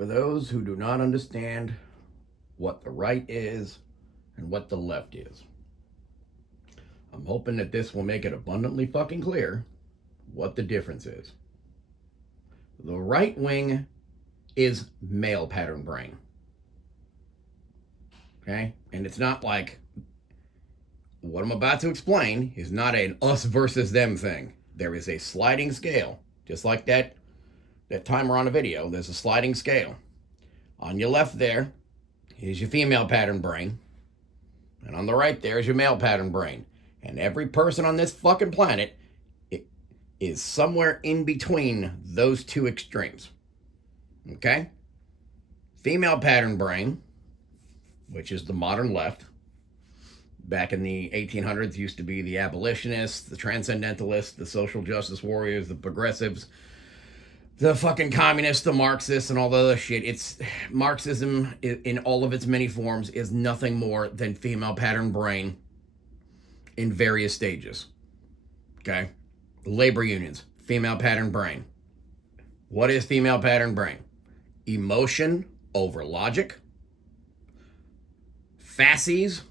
for those who do not understand what the right is and what the left is. I'm hoping that this will make it abundantly fucking clear what the difference is. The right wing is male pattern brain. Okay? And it's not like what I'm about to explain is not an us versus them thing. There is a sliding scale. Just like that timer on a video, there's a sliding scale. On your left there is your female pattern brain. And on the right there is your male pattern brain. And every person on this fucking planet is somewhere in between those two extremes. Okay? Female pattern brain, which is the modern left, back in the 1800s used to be the abolitionists, the transcendentalists, the social justice warriors, the progressives, the fucking communists, the Marxists, and all the other shit. It's Marxism in all of its many forms is nothing more than female pattern brain in various stages. Okay? Labor unions, female pattern brain. What is female pattern brain? Emotion over logic. Fasces,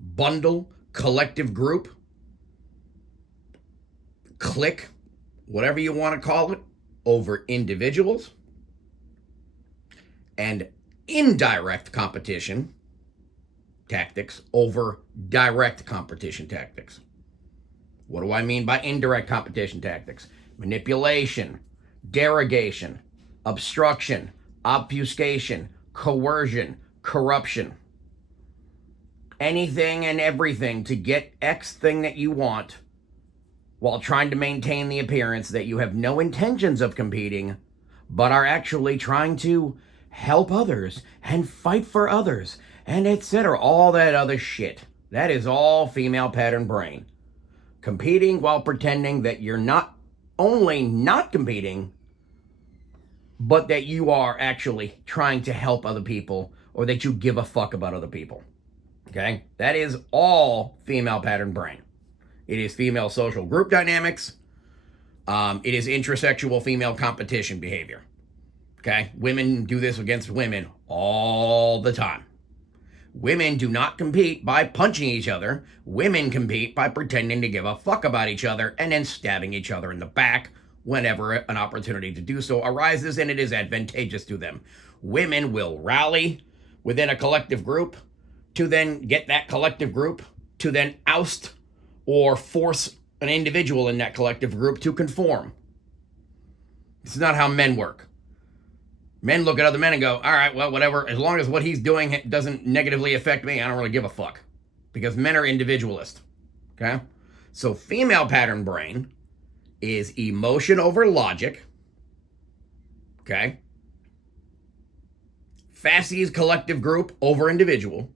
bundle, collective group, clique, whatever you want to call it, over individuals. And indirect competition tactics over direct competition tactics. What do I mean by indirect competition tactics? Manipulation, derogation, obstruction, obfuscation, coercion, corruption. Anything and everything to get X thing that you want while trying to maintain the appearance that you have no intentions of competing, but are actually trying to help others and fight for others and etc. All that other shit. That is all female pattern brain. Competing while pretending that you're not only not competing, but that you are actually trying to help other people or that you give a fuck about other people. Okay? That is all female pattern brain. It is female social group dynamics. It is intrasexual female competition behavior. Okay? Women do this against women all the time. Women do not compete by punching each other. Women compete by pretending to give a fuck about each other and then stabbing each other in the back whenever an opportunity to do so arises and it is advantageous to them. Women will rally within a collective group to then get that collective group to then oust or force an individual in that collective group to conform. It's not how men work. Men look at other men and go, all right, well, whatever, as long as what he's doing doesn't negatively affect me, I don't really give a fuck. Because men are individualist. Okay? So female pattern brain is emotion over logic. Okay? Fasces collective group over individual.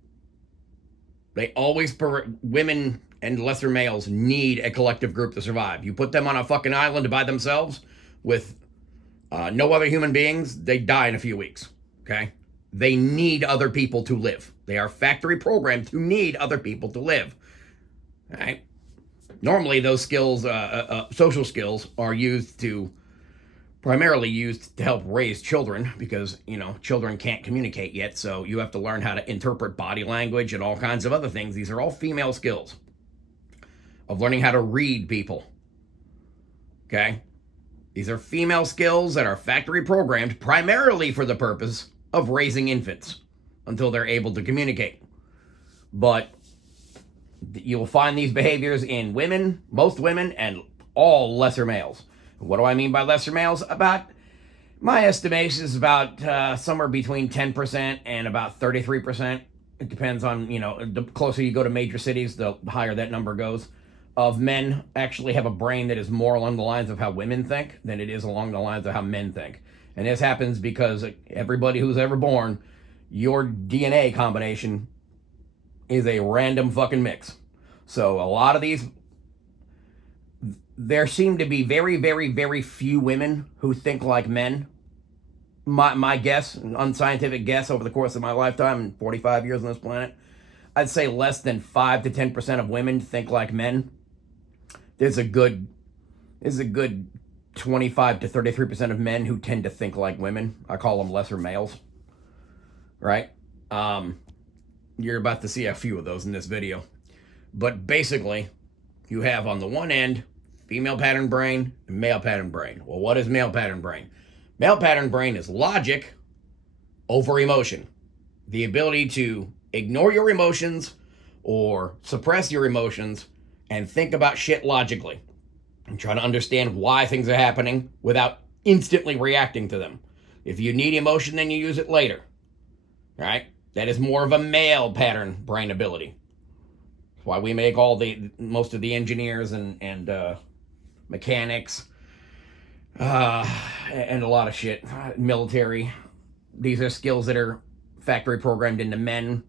They always, women and lesser males need a collective group to survive. You put them on a fucking island by themselves with no other human beings, they die in a few weeks. Okay? They need other people to live. They are factory programmed to need other people to live. All right? Normally, those skills, social skills, are primarily used to help raise children because, children can't communicate yet, so you have to learn how to interpret body language and all kinds of other things. These are all female skills of learning how to read people. Okay? These are female skills that are factory programmed primarily for the purpose of raising infants until they're able to communicate. But you'll find these behaviors in women, most women, and all lesser males. What do I mean by lesser males? My estimation is about somewhere between 10% and about 33%. It depends on, the closer you go to major cities, the higher that number goes. Of men actually have a brain that is more along the lines of how women think than it is along the lines of how men think. And this happens because everybody who's ever born, your DNA combination is a random fucking mix. So a lot of these, there seem to be very, very, very few women who think like men. My guess, an unscientific guess over the course of my lifetime, 45 years on this planet, I'd say less than 5 to 10% of women think like men. There's a good 25 to 33% of men who tend to think like women. I call them lesser males, right? You're about to see a few of those in this video. But basically, you have on the one end, female pattern brain and male pattern brain. Well, what is male pattern brain? Male pattern brain is logic over emotion. The ability to ignore your emotions or suppress your emotions and think about shit logically and try to understand why things are happening without instantly reacting to them. If you need emotion, then you use it later. Right? That is more of a male pattern brain ability. That's why we make most of the engineers and mechanics and a lot of shit. Military. These are skills that are factory programmed into men,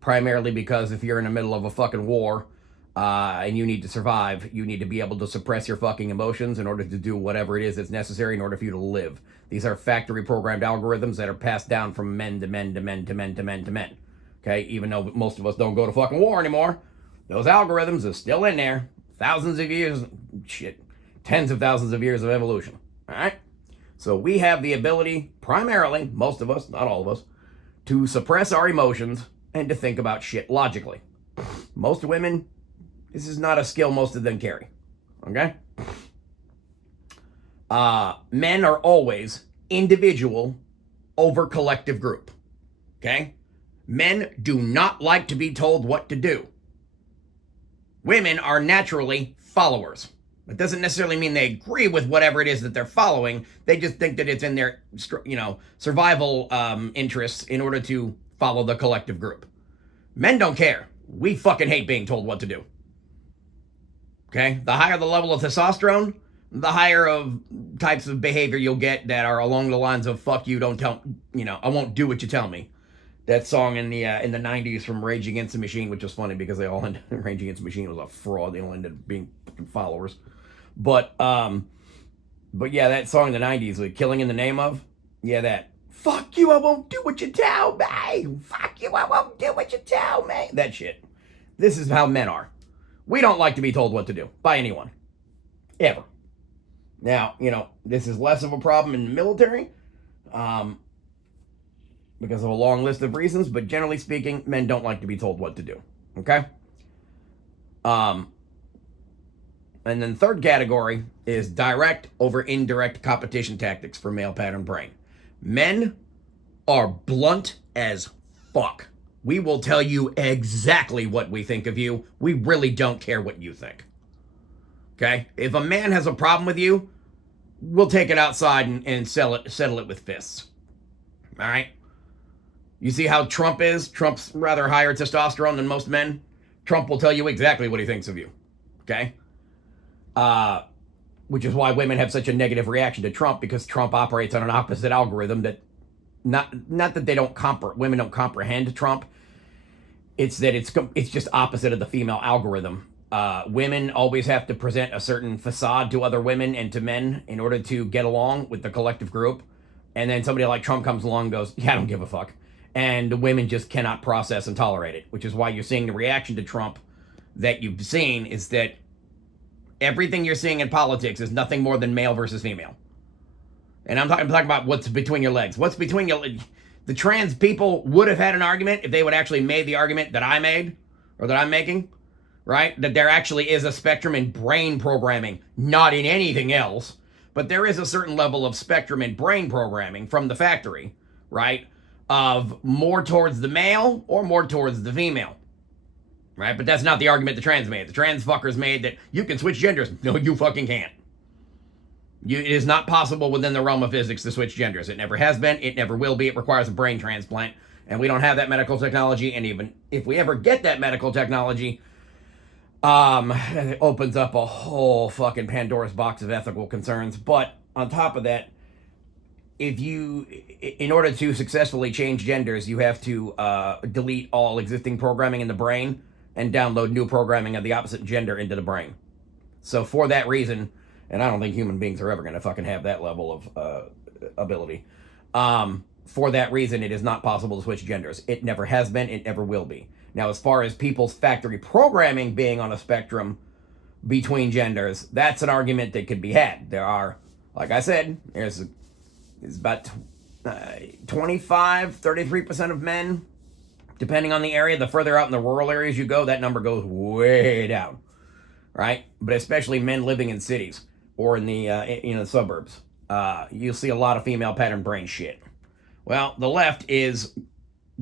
primarily because if you're in the middle of a fucking war and you need to survive, you need to be able to suppress your fucking emotions in order to do whatever it is that's necessary in order for you to live. These are factory programmed algorithms that are passed down from men to men to men to men to men to men. Okay, even though most of us don't go to fucking war anymore, those algorithms are still in there. Thousands of years, tens of thousands of years of evolution. All right? So we have the ability, primarily, most of us, not all of us, to suppress our emotions and to think about shit logically. Most women, this is not a skill most of them carry. Okay? Men are always individual over collective group. Okay? Men do not like to be told what to do. Women are naturally followers. It doesn't necessarily mean they agree with whatever it is that they're following. They just think that it's in their, survival interests in order to follow the collective group. Men don't care. We fucking hate being told what to do. Okay? The higher the level of testosterone, the higher of types of behavior you'll get that are along the lines of "fuck you, don't tell," I won't do what you tell me. That song in the 90s from Rage Against the Machine, which was funny because they all ended, Rage Against the Machine was a fraud. They all ended up being followers. But yeah, that song in the 90s, like "Killing in the Name of," yeah, that "fuck you, I won't do what you tell me. Fuck you, I won't do what you tell me." That shit. This is how men are. We don't like to be told what to do by anyone. Ever. Now, this is less of a problem in the military because of a long list of reasons, but generally speaking, men don't like to be told what to do. Okay? And then third category is direct over indirect competition tactics for male pattern brain. Men are blunt as fuck. We will tell you exactly what we think of you. We really don't care what you think. Okay? If a man has a problem with you, we'll take it outside and settle it with fists. All right? You see how Trump is? Trump's rather higher testosterone than most men. Trump will tell you exactly what he thinks of you. Okay? Which is why women have such a negative reaction to Trump, because Trump operates on an opposite algorithm that not that women don't comprehend Trump. It's that it's just opposite of the female algorithm. Women always have to present a certain facade to other women and to men in order to get along with the collective group. And then somebody like Trump comes along and goes, "Yeah, I don't give a fuck." And the women just cannot process and tolerate it, which is why you're seeing the reaction to Trump that you've seen is that everything you're seeing in politics is nothing more than male versus female. And I'm talking about what's between your legs. What's between your legs? The trans people would have had an argument if they would actually made the argument that I made or that I'm making, right? That there actually is a spectrum in brain programming, not in anything else. But there is a certain level of spectrum in brain programming from the factory, right? Of more towards the male or more towards the female. Right? But that's not the argument the trans made. The trans fuckers made that you can switch genders. No, you fucking can't. It is not possible within the realm of physics to switch genders. It never has been. It never will be. It requires a brain transplant. And we don't have that medical technology. And even if we ever get that medical technology, it opens up a whole fucking Pandora's box of ethical concerns. But on top of that, in order to successfully change genders, you have to delete all existing programming in the brain and download new programming of the opposite gender into the brain. So for that reason, and I don't think human beings are ever going to fucking have that level of ability. For that reason, it is not possible to switch genders. It never has been. It never will be. Now, as far as people's factory programming being on a spectrum between genders, that's an argument that could be had. There are Like I said, there's about 25, 33% of men, depending on the area. The further out in the rural areas you go, that number goes way down, right? But especially men living in cities or in the suburbs, you'll see a lot of female pattern brain shit. Well, the left is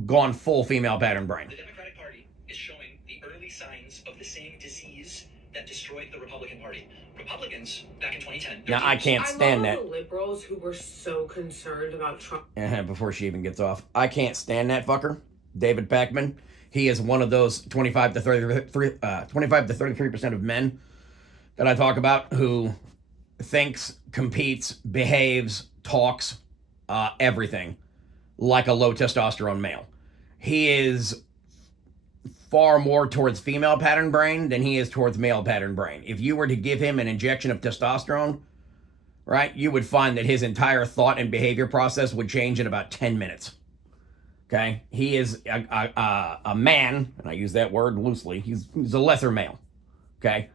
gone full female pattern brain. The Democratic Party is showing the early signs of the same disease that destroyed the Republican Party. Republicans back in 2010. Now I can't stand that. The liberals who were so concerned about Trump. Before she even gets off, I can't stand that fucker, David Pakman. He is one of those 25 to 33% of men that I talk about who thinks, competes, behaves, talks, everything like a low testosterone male. He is far more towards female pattern brain than he is towards male pattern brain. If you were to give him an injection of testosterone, right, you would find that his entire thought and behavior process would change in about 10 minutes. Okay? He is a man, and I use that word loosely. He's a lesser male. Okay?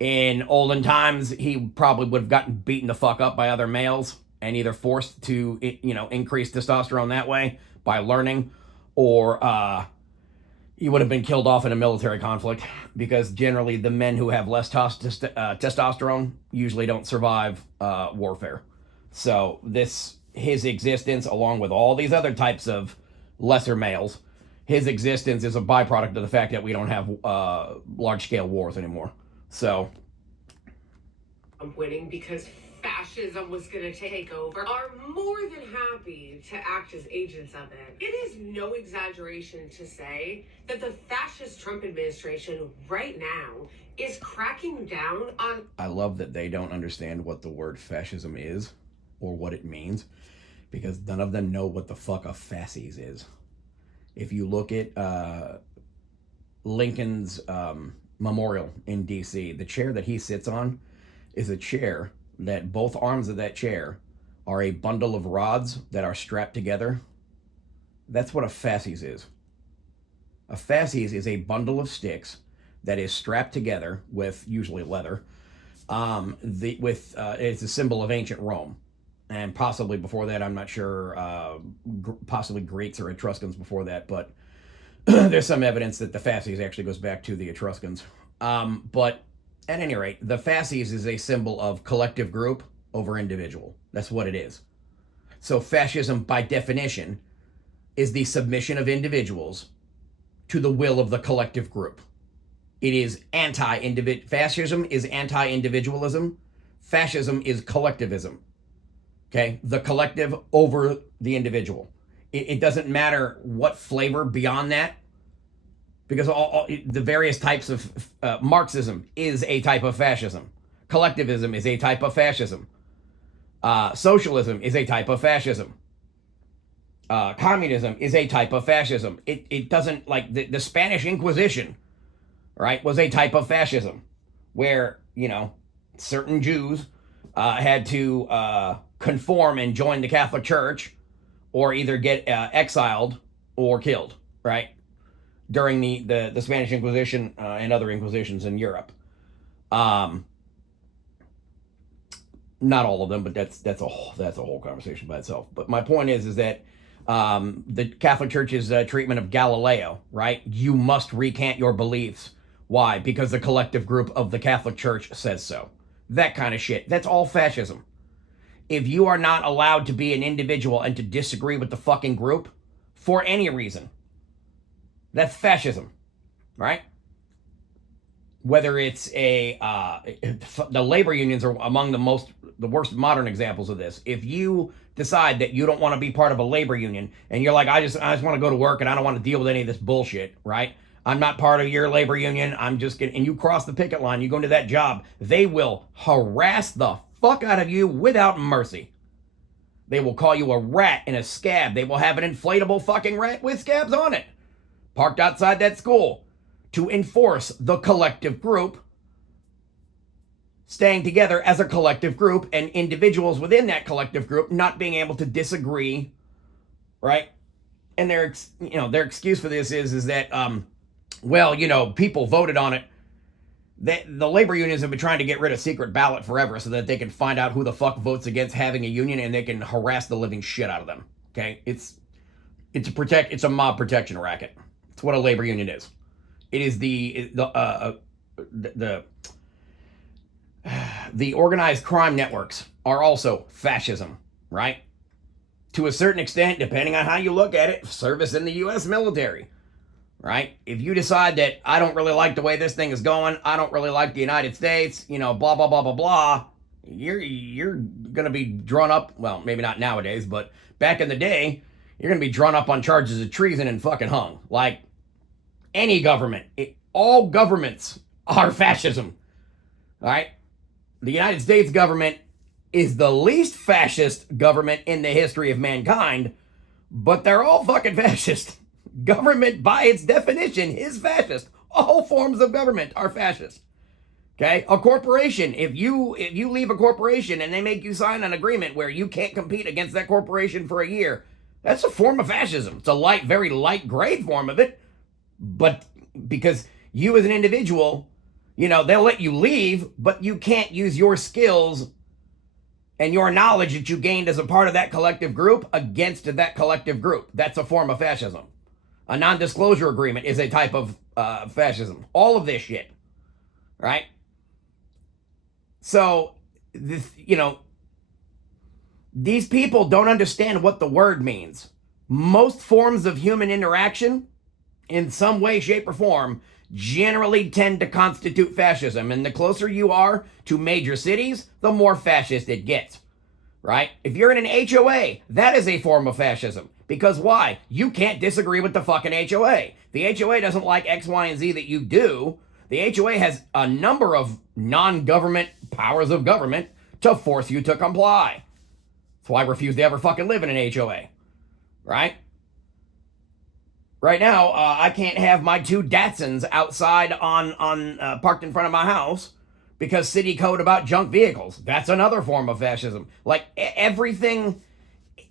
In olden times, he probably would have gotten beaten the fuck up by other males and either forced to, increase testosterone that way by learning, or he would have been killed off in a military conflict, because generally the men who have less testosterone usually don't survive warfare. So his existence, along with all these other types of lesser males, his existence is a byproduct of the fact that we don't have large-scale wars anymore. So I'm winning because fascism was going to take over, are more than happy to act as agents of it. It is no exaggeration to say that the fascist Trump administration right now is cracking down on... I love that they don't understand what the word fascism is or what it means, because none of them know what the fuck a fasces is. If you look at Lincoln's memorial in D.C., the chair that he sits on is a chair that both arms of that chair are a bundle of rods that are strapped together. That's what a fasces is. A fasces is a bundle of sticks that is strapped together with usually leather. It's a symbol of ancient Rome, and possibly before that, I'm not sure. Possibly Greeks or Etruscans before that, but there's some evidence that the fasces actually goes back to the Etruscans. But at any rate, the fasces is a symbol of collective group over individual. That's what it is. So fascism, by definition, is the submission of individuals to the will of the collective group. It is fascism is anti-individualism. Fascism is collectivism. Okay? The collective over the individual. It doesn't matter what flavor beyond that, because all the various types of Marxism is a type of fascism. Collectivism is a type of fascism. Socialism is a type of fascism. Communism is a type of fascism. It doesn't, like the Spanish Inquisition, right, was a type of fascism where, certain Jews had to conform and join the Catholic Church, or either get exiled or killed, right, during the Spanish Inquisition and other inquisitions in Europe. Not all of them, but that's a whole conversation by itself. But my point is that the Catholic Church's treatment of Galileo, right? You must recant your beliefs. Why? Because the collective group of the Catholic Church says so. That kind of shit. That's all fascism. If you are not allowed to be an individual and to disagree with the fucking group for any reason, that's fascism, right? Whether it's the labor unions are among the worst modern examples of this. If you decide that you don't want to be part of a labor union, and you're like, I just want to go to work and I don't want to deal with any of this bullshit, right? I'm not part of your labor union. I'm just getting, and you cross the picket line, you go into that job, they will harass the fuck out of you without mercy. They will call you a rat and a scab. They will have an inflatable fucking rat with scabs on it, parked outside that school, to enforce the collective group staying together as a collective group, and individuals within that collective group not being able to disagree, right? And their excuse for this is that, people voted on it. the labor unions have been trying to get rid of secret ballot forever so that they can find out who the fuck votes against having a union and they can harass the living shit out of them. Okay? It's a mob protection racket. It's what a labor union is. It is the organized crime networks are also fascism, right? To a certain extent, depending on how you look at it, service in the U.S. military, right? If you decide that I don't really like the way this thing is going, I don't really like the United States, blah, blah, blah, blah, blah, you're going to be drawn up, well, maybe not nowadays, but back in the day, you're going to be drawn up on charges of treason and fucking hung. Like any government, all governments are fascism, all right? The United States government is the least fascist government in the history of mankind, but they're all fucking fascist. Government, by its definition, is fascist. All forms of government are fascist. Okay? A corporation, if you leave a corporation and they make you sign an agreement where you can't compete against that corporation for a year, that's a form of fascism. It's a very light grade form of it, but because you as an individual, they'll let you leave, but you can't use your skills and your knowledge that you gained as a part of that collective group against that collective group. That's a form of fascism. A non-disclosure agreement is a type of fascism. All of this shit, right? So, these people don't understand what the word means. Most forms of human interaction, in some way, shape, or form, generally tend to constitute fascism. And the closer you are to major cities, the more fascist it gets, right? If you're in an HOA, that is a form of fascism. Because why? You can't disagree with the fucking HOA. The HOA doesn't like X, Y, and Z that you do. The HOA has a number of non-government powers of government to force you to comply. That's why I refuse to ever fucking live in an HOA, right? Right now, I can't have my 2 Datsuns outside on parked in front of my house because city code about junk vehicles. That's another form of fascism. Like everything,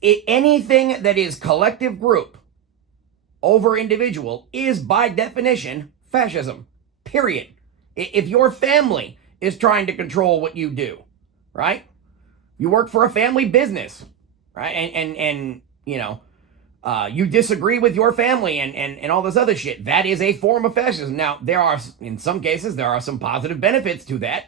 anything that is collective group over individual is by definition fascism. Period. If your family is trying to control what you do, right? You work for a family business, right? And you disagree with your family and all this other shit. That is a form of fascism. Now, in some cases, there are some positive benefits to that.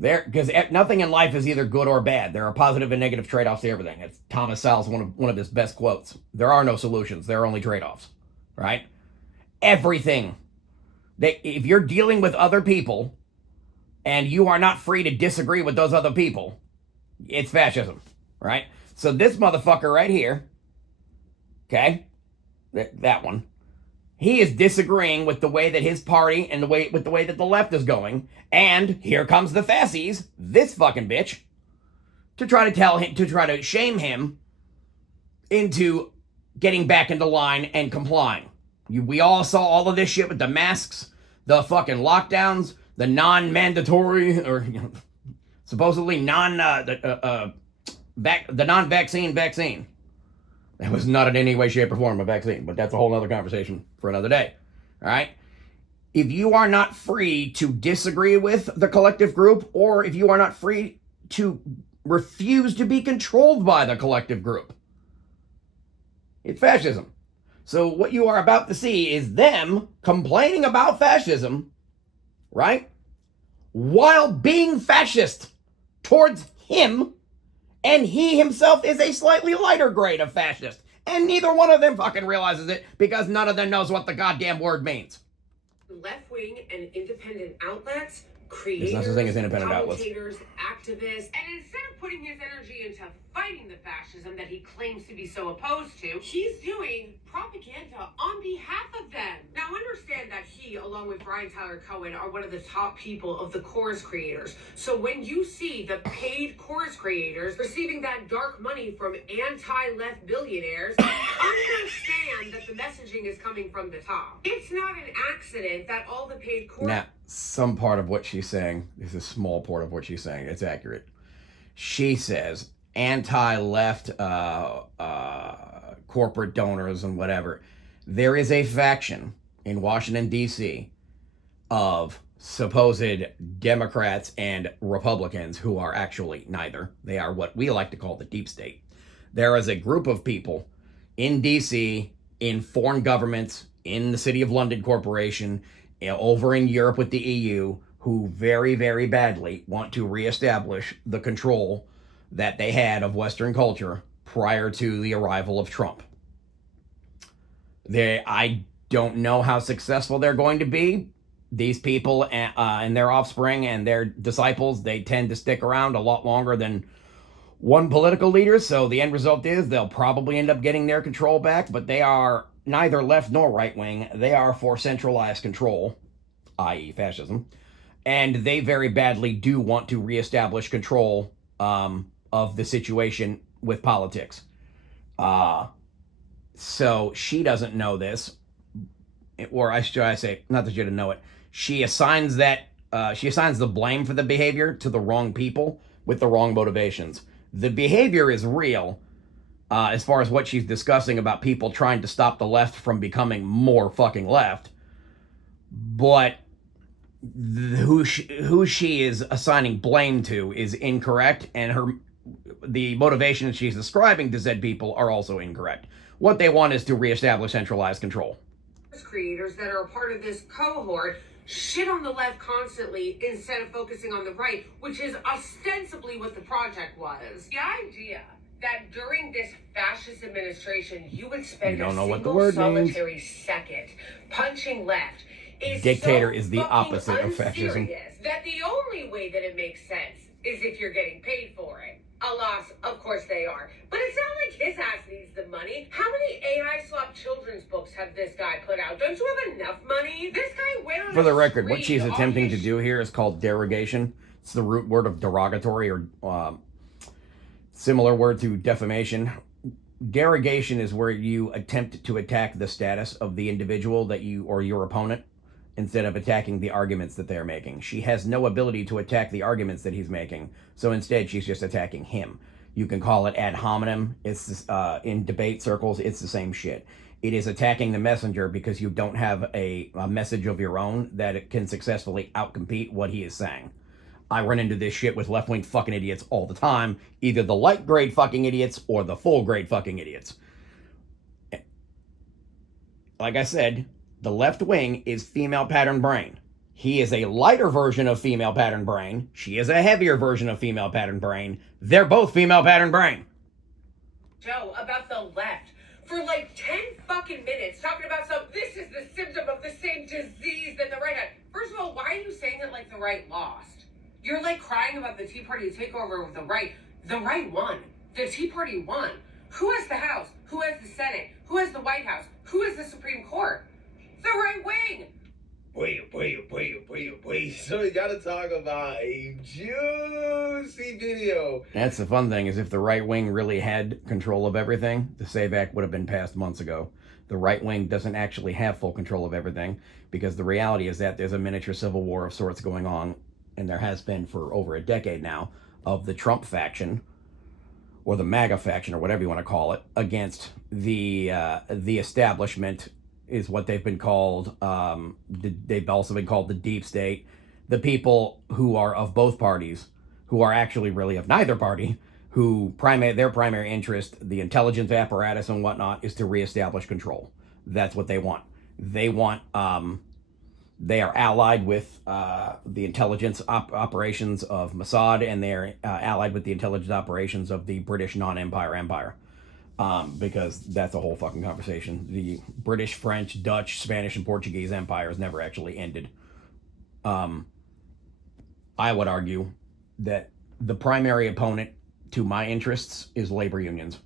Because nothing in life is either good or bad. There are positive and negative trade-offs to everything. It's Thomas Sowell's one of his best quotes. There are no solutions. There are only trade-offs, right? Everything. If you're dealing with other people and you are not free to disagree with those other people, it's fascism, right? So this motherfucker right here, okay, that one, he is disagreeing with the way that his party and with the way that the left is going, and here comes the fascies, this fucking bitch, to try to shame him into getting back into line and complying. We all saw all of this shit with the masks, the fucking lockdowns, the non-mandatory or supposedly the non-vaccine vaccine. That was not in any way, shape, or form a vaccine, but that's a whole other conversation for another day. All right? If you are not free to disagree with the collective group, or if you are not free to refuse to be controlled by the collective group, it's fascism. So what you are about to see is them complaining about fascism, right? While being fascist towards him, and he himself is a slightly lighter grade of fascist. And neither one of them fucking realizes it because none of them knows what the goddamn word means. Left-wing and independent outlets, There's no such thing as independent outlets. commentators, activists, and instead of putting his energy into fighting the fascism that he claims to be so opposed to, he's doing propaganda on behalf of them. Now understand that he, along with Brian Tyler Cohen, are one of the top people of the chorus creators. So when you see the paid chorus creators receiving that dark money from anti-left billionaires, understand that the messaging is coming from the top. It's not an accident that all the paid chorus... Now, some part of what she's saying is a small part of what she's saying. It's accurate. She says anti-left corporate donors and whatever. There is a faction in Washington, D.C. of supposed Democrats and Republicans who are actually neither. They are what we like to call the deep state. There is a group of people in DC, in foreign governments, in the City of London Corporation, over in Europe with the EU, who very, very badly want to reestablish the control that they had of Western culture prior to the arrival of Trump. I don't know how successful they're going to be. These people and their offspring and their disciples, they tend to stick around a lot longer than one political leader, so the end result is they'll probably end up getting their control back, but they are neither left nor right wing. They are for centralized control, i.e. fascism, and they very badly do want to reestablish control of the situation with politics. So she doesn't know this, or I say, not that she didn't know it. She assigns the blame for the behavior to the wrong people with the wrong motivations. The behavior is real, as far as what she's discussing about people trying to stop the left from becoming more fucking left. But who she is assigning blame to is incorrect, and the motivations she's ascribing to said people are also incorrect. What they want is to reestablish centralized control. Creators that are a part of this cohort shit on the left constantly instead of focusing on the right, which is ostensibly what the project was. The idea that during this fascist administration you would spend a single solitary second punching left is dictator so is the opposite of fascism. That the only way that it makes sense is if you're getting paid for it. Alas, of course they are. But it's not like his ass needs the money. How many AI slop children's books have this guy put out? Don't you have enough money? This guy went on. For the record, what she's attempting to do here is called derogation. It's the root word of derogatory, or similar word to defamation. Derogation is where you attempt to attack the status of the individual that you or your opponent instead of attacking the arguments that they're making. She has no ability to attack the arguments that he's making, so instead she's just attacking him. You can call it ad hominem. It's in debate circles, it's the same shit. It is attacking the messenger because you don't have a message of your own that it can successfully outcompete what he is saying. I run into this shit with left-wing fucking idiots all the time, either the light-grade fucking idiots or the full-grade fucking idiots. Like I said, the left wing is female pattern brain. He is a lighter version of female pattern brain. She is a heavier version of female pattern brain. They're both female pattern brain. Joe, about the left for like 10 fucking minutes talking about this is the symptom of the same disease that the right had. First of all, why are you saying it like the right lost? You're like crying about the Tea Party takeover with the right. The right won. The Tea Party won. Who has the House? Who has the Senate? Who has the White House? Who has the Supreme Court? The right wing. Wait. So we gotta talk about a juicy video. That's the fun thing, is if the right wing really had control of everything, the SAVE Act would have been passed months ago. The right wing doesn't actually have full control of everything, because the reality is that there's a miniature civil war of sorts going on, and there has been for over a decade now, of the Trump faction, or the MAGA faction, or whatever you want to call it, against the establishment, is what they've been called. They've also been called the deep state. The people who are of both parties, who are actually really of neither party, their primary interest, the intelligence apparatus and whatnot, is to reestablish control. That's what they want. They want, they are allied with the intelligence operations of Mossad, and they're allied with the intelligence operations of the British non-empire empire. Because that's a whole fucking conversation. The British, French, Dutch, Spanish, and Portuguese empires never actually ended. I would argue that the primary opponent to my interests is labor unions.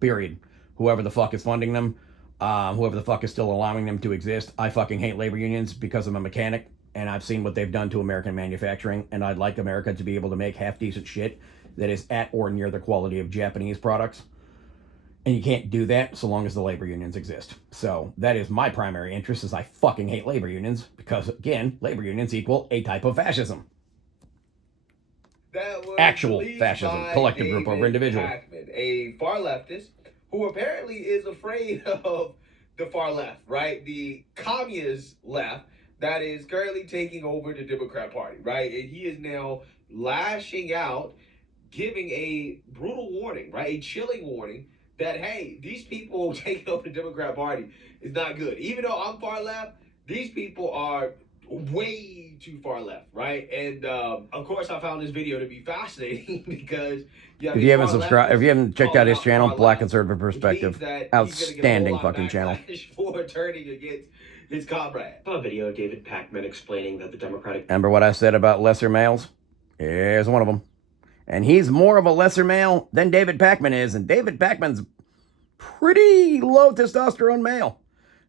Period. Whoever the fuck is funding them, whoever the fuck is still allowing them to exist. I fucking hate labor unions because I'm a mechanic, and I've seen what they've done to American manufacturing, and I'd like America to be able to make half-decent shit that is at or near the quality of Japanese products. And you can't do that so long as the labor unions exist. So that is my primary interest, is I fucking hate labor unions, because, again, labor unions equal a type of fascism. Actual fascism, collective group over individual. Pakman, a far leftist who apparently is afraid of the far left, right? The communist left that is currently taking over the Democrat Party, right? And he is now lashing out, giving a brutal warning, right? A chilling warning that, hey, these people taking over the Democrat Party is not good. Even though I'm far left, these people are way too far left, right? And of course, I found this video to be fascinating because if you haven't subscribed, if you haven't checked out his channel, Black Conservative Perspective, outstanding fucking channel. For turning against his comrade. I saw a video of David Pakman explaining that the Democratic... Remember what I said about lesser males? Here's one of them. And he's more of a lesser male than David Pakman is. And David Pakman's pretty low testosterone male.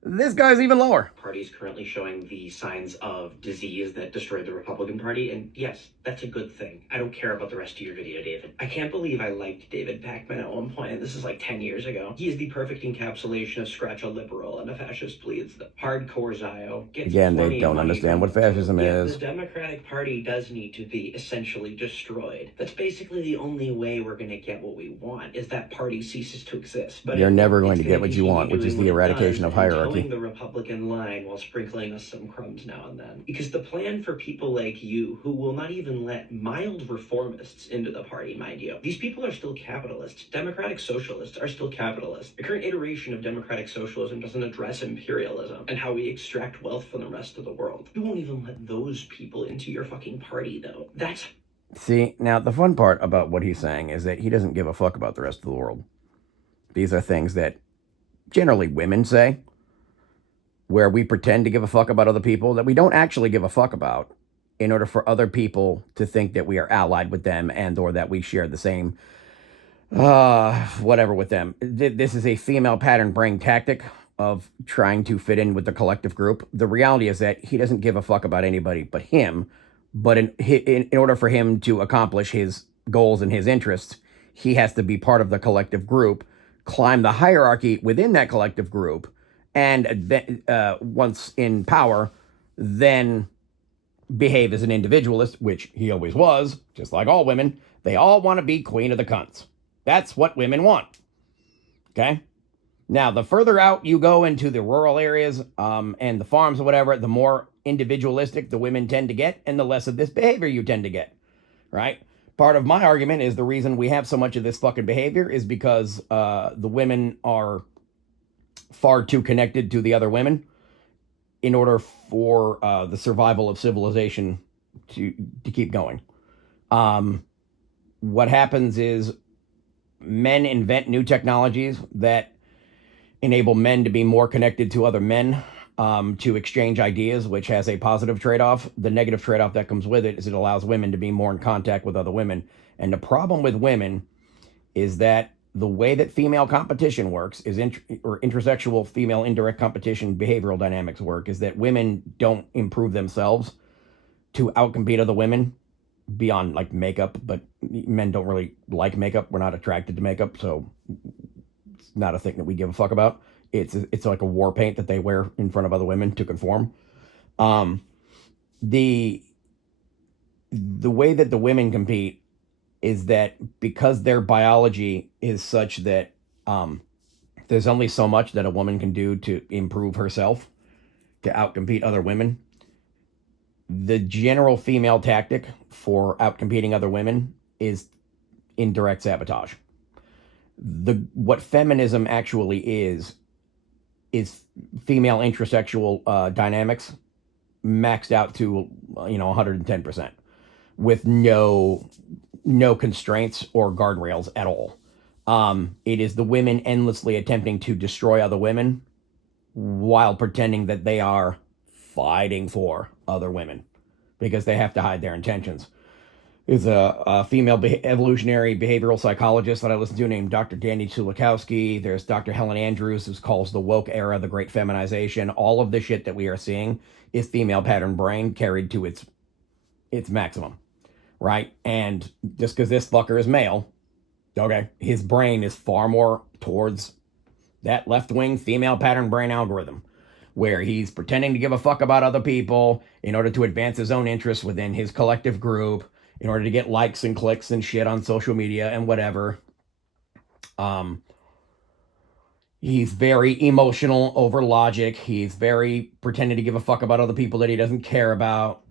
This guy's even lower. Party is currently showing the signs of disease that destroyed the Republican Party, and yes, that's a good thing. I don't care about the rest of your video, David. I can't believe I liked David Pakman at one point, and this is like 10 years ago. He is the perfect encapsulation of scratch a liberal and a fascist bleeds. The hardcore Zio. Again, they don't understand what fascism is. The Democratic Party does need to be essentially destroyed. That's basically the only way we're going to get what we want, is that party ceases to exist. But you're never going to get what you want, which is the eradication of hierarchy. The Republican line while sprinkling us some crumbs now and then. Because the plan for people like you, who will not even let mild reformists into the party, mind you, these people are still capitalists. Democratic socialists are still capitalists. The current iteration of democratic socialism doesn't address imperialism and how we extract wealth from the rest of the world. You won't even let those people into your fucking party, though. That's... See, now the fun part about what he's saying is that he doesn't give a fuck about the rest of the world. These are things that generally women say, where we pretend to give a fuck about other people that we don't actually give a fuck about in order for other people to think that we are allied with them and or that we share the same whatever with them. This is a female pattern brain tactic of trying to fit in with the collective group. The reality is that he doesn't give a fuck about anybody but him, but in order for him to accomplish his goals and his interests, he has to be part of the collective group, climb the hierarchy within that collective group, and then, once in power, then behave as an individualist, which he always was, just like all women. They all want to be queen of the cunts. That's what women want. Okay? Now, the further out you go into the rural areas and the farms or whatever, the more individualistic the women tend to get, and the less of this behavior you tend to get. Right? Part of my argument is the reason we have so much of this fucking behavior is because the women are far too connected to the other women in order for the survival of civilization to keep going. What happens is men invent new technologies that enable men to be more connected to other men, to exchange ideas, which has a positive trade-off. The negative trade-off that comes with it is it allows women to be more in contact with other women. And the problem with women is that the way that female competition works is intersexual female indirect competition behavioral dynamics work is that women don't improve themselves to outcompete other women beyond like makeup, but men don't really like makeup. We're not attracted to makeup, so it's not a thing that we give a fuck about. It's like a war paint that they wear in front of other women to conform. The way that the women compete is that because their biology is such that there's only so much that a woman can do to improve herself, to outcompete other women. The general female tactic for outcompeting other women is indirect sabotage. What feminism actually is female intrasexual dynamics maxed out to 110% with no constraints or guardrails at all. It is the women endlessly attempting to destroy other women while pretending that they are fighting for other women because they have to hide their intentions. There's a female evolutionary behavioral psychologist that I listen to named Dr. Danny Sulikowski. There's Dr. Helen Andrews, who calls the woke era the great feminization. All of the shit that we are seeing is female pattern brain carried to its maximum. Right? And just because this fucker is male, okay, his brain is far more towards that left-wing female pattern brain algorithm, where he's pretending to give a fuck about other people in order to advance his own interests within his collective group, in order to get likes and clicks and shit on social media and whatever. He's very emotional over logic. He's very pretending to give a fuck about other people that he doesn't care about.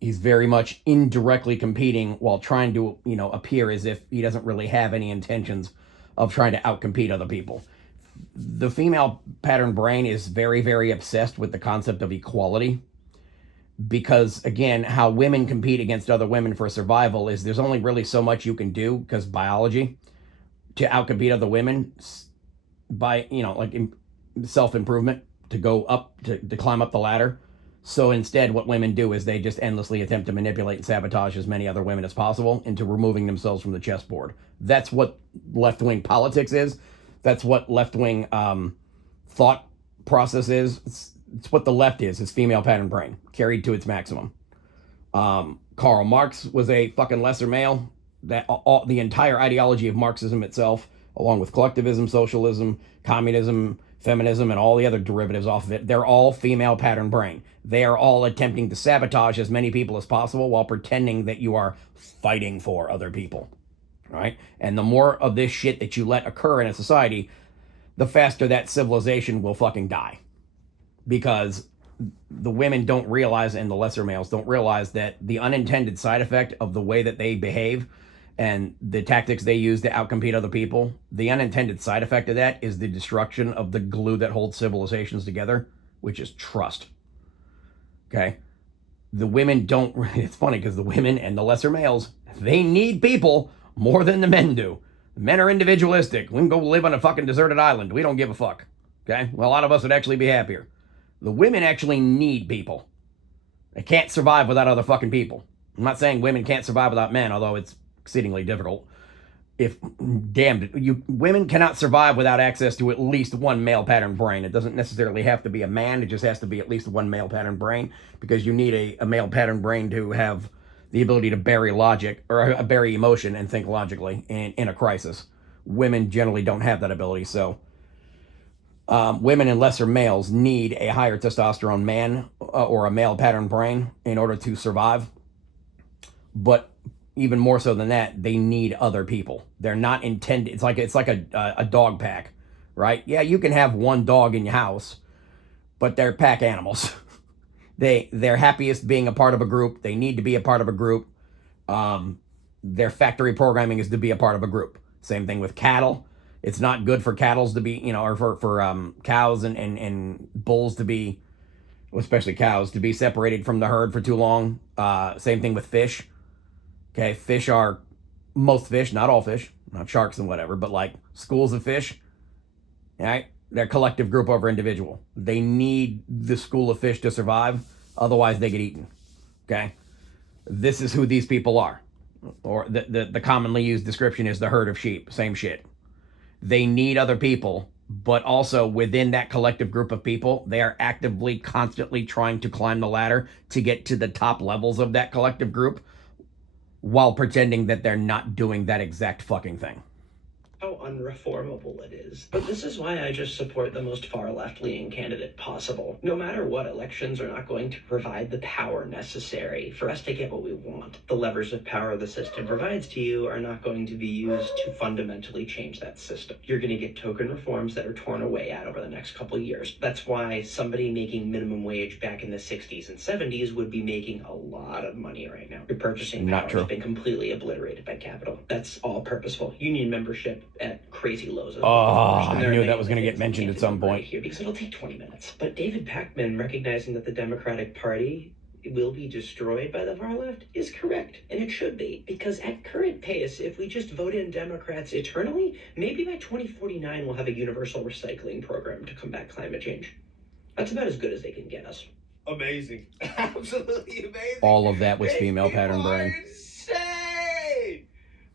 He's very much indirectly competing while trying to, appear as if he doesn't really have any intentions of trying to outcompete other people. The female pattern brain is very, very obsessed with the concept of equality because, again, how women compete against other women for survival is there's only really so much you can do because biology to outcompete other women by, like self-improvement to go up, to climb up the ladder. So instead, what women do is they just endlessly attempt to manipulate and sabotage as many other women as possible into removing themselves from the chessboard. That's what left-wing politics is. That's what left-wing thought process is. It's what the left is female pattern brain, carried to its maximum. Karl Marx was a fucking lesser male. That the entire ideology of Marxism itself, along with collectivism, socialism, communism, feminism, and all the other derivatives off of it, they're all female pattern brain. They are all attempting to sabotage as many people as possible while pretending that you are fighting for other people, right? And the more of this shit that you let occur in a society, the faster that civilization will fucking die. Because the women don't realize, and the lesser males don't realize, that the unintended side effect of the way that they behave and the tactics they use to outcompete other people, the unintended side effect of that is the destruction of the glue that holds civilizations together, which is trust. Okay? The women don't, it's funny because the women and the lesser males, they need people more than the men do. The men are individualistic. We can go live on a fucking deserted island. We don't give a fuck. Okay? Well, a lot of us would actually be happier. The women actually need people. They can't survive without other fucking people. I'm not saying women can't survive without men, although it's exceedingly difficult. Women cannot survive without access to at least one male pattern brain. It doesn't necessarily have to be a man. It just has to be at least one male pattern brain, because you need a male pattern brain to have the ability to bury logic or bury emotion and think logically in a crisis. Women generally don't have that ability, so women and lesser males need a higher testosterone man or a male pattern brain in order to survive. But even more so than that, they need other people. They're not intended. It's like a dog pack, right? Yeah, you can have one dog in your house, but they're pack animals. They're happiest being a part of a group. They need to be a part of a group. Their factory programming is to be a part of a group. Same thing with cattle. It's not good for cattle to be, or for cows and bulls to be, especially cows, to be separated from the herd for too long. Same thing with fish. Okay, most fish, not all fish, not sharks and whatever, but like schools of fish, right? They're collective group over individual. They need the school of fish to survive, otherwise they get eaten. Okay? This is who these people are. Or the commonly used description is the herd of sheep. Same shit. They need other people, but also within that collective group of people, they are actively, constantly trying to climb the ladder to get to the top levels of that collective group while pretending that they're not doing that exact fucking thing. How unreformable it is. But this is why I just support the most far left-leaning candidate possible. No matter what, elections are not going to provide the power necessary for us to get what we want. The levers of power the system provides to you are not going to be used to fundamentally change that system. You're going to get token reforms that are torn away at over the next couple of years. That's why somebody making minimum wage back in the 60s and 70s would be making a lot of money right now. Your purchasing power has been completely obliterated by capital. That's all purposeful. Union membership at crazy lows. I knew that was going to get mentioned at some point. Here, because it'll take 20 minutes. But David Pakman, recognizing that the Democratic Party will be destroyed by the far left, is correct. And it should be. Because at current pace, if we just vote in Democrats eternally, maybe by 2049 we'll have a universal recycling program to combat climate change. That's about as good as they can get us. Amazing. Absolutely amazing. All of that was female pattern brain. Insane.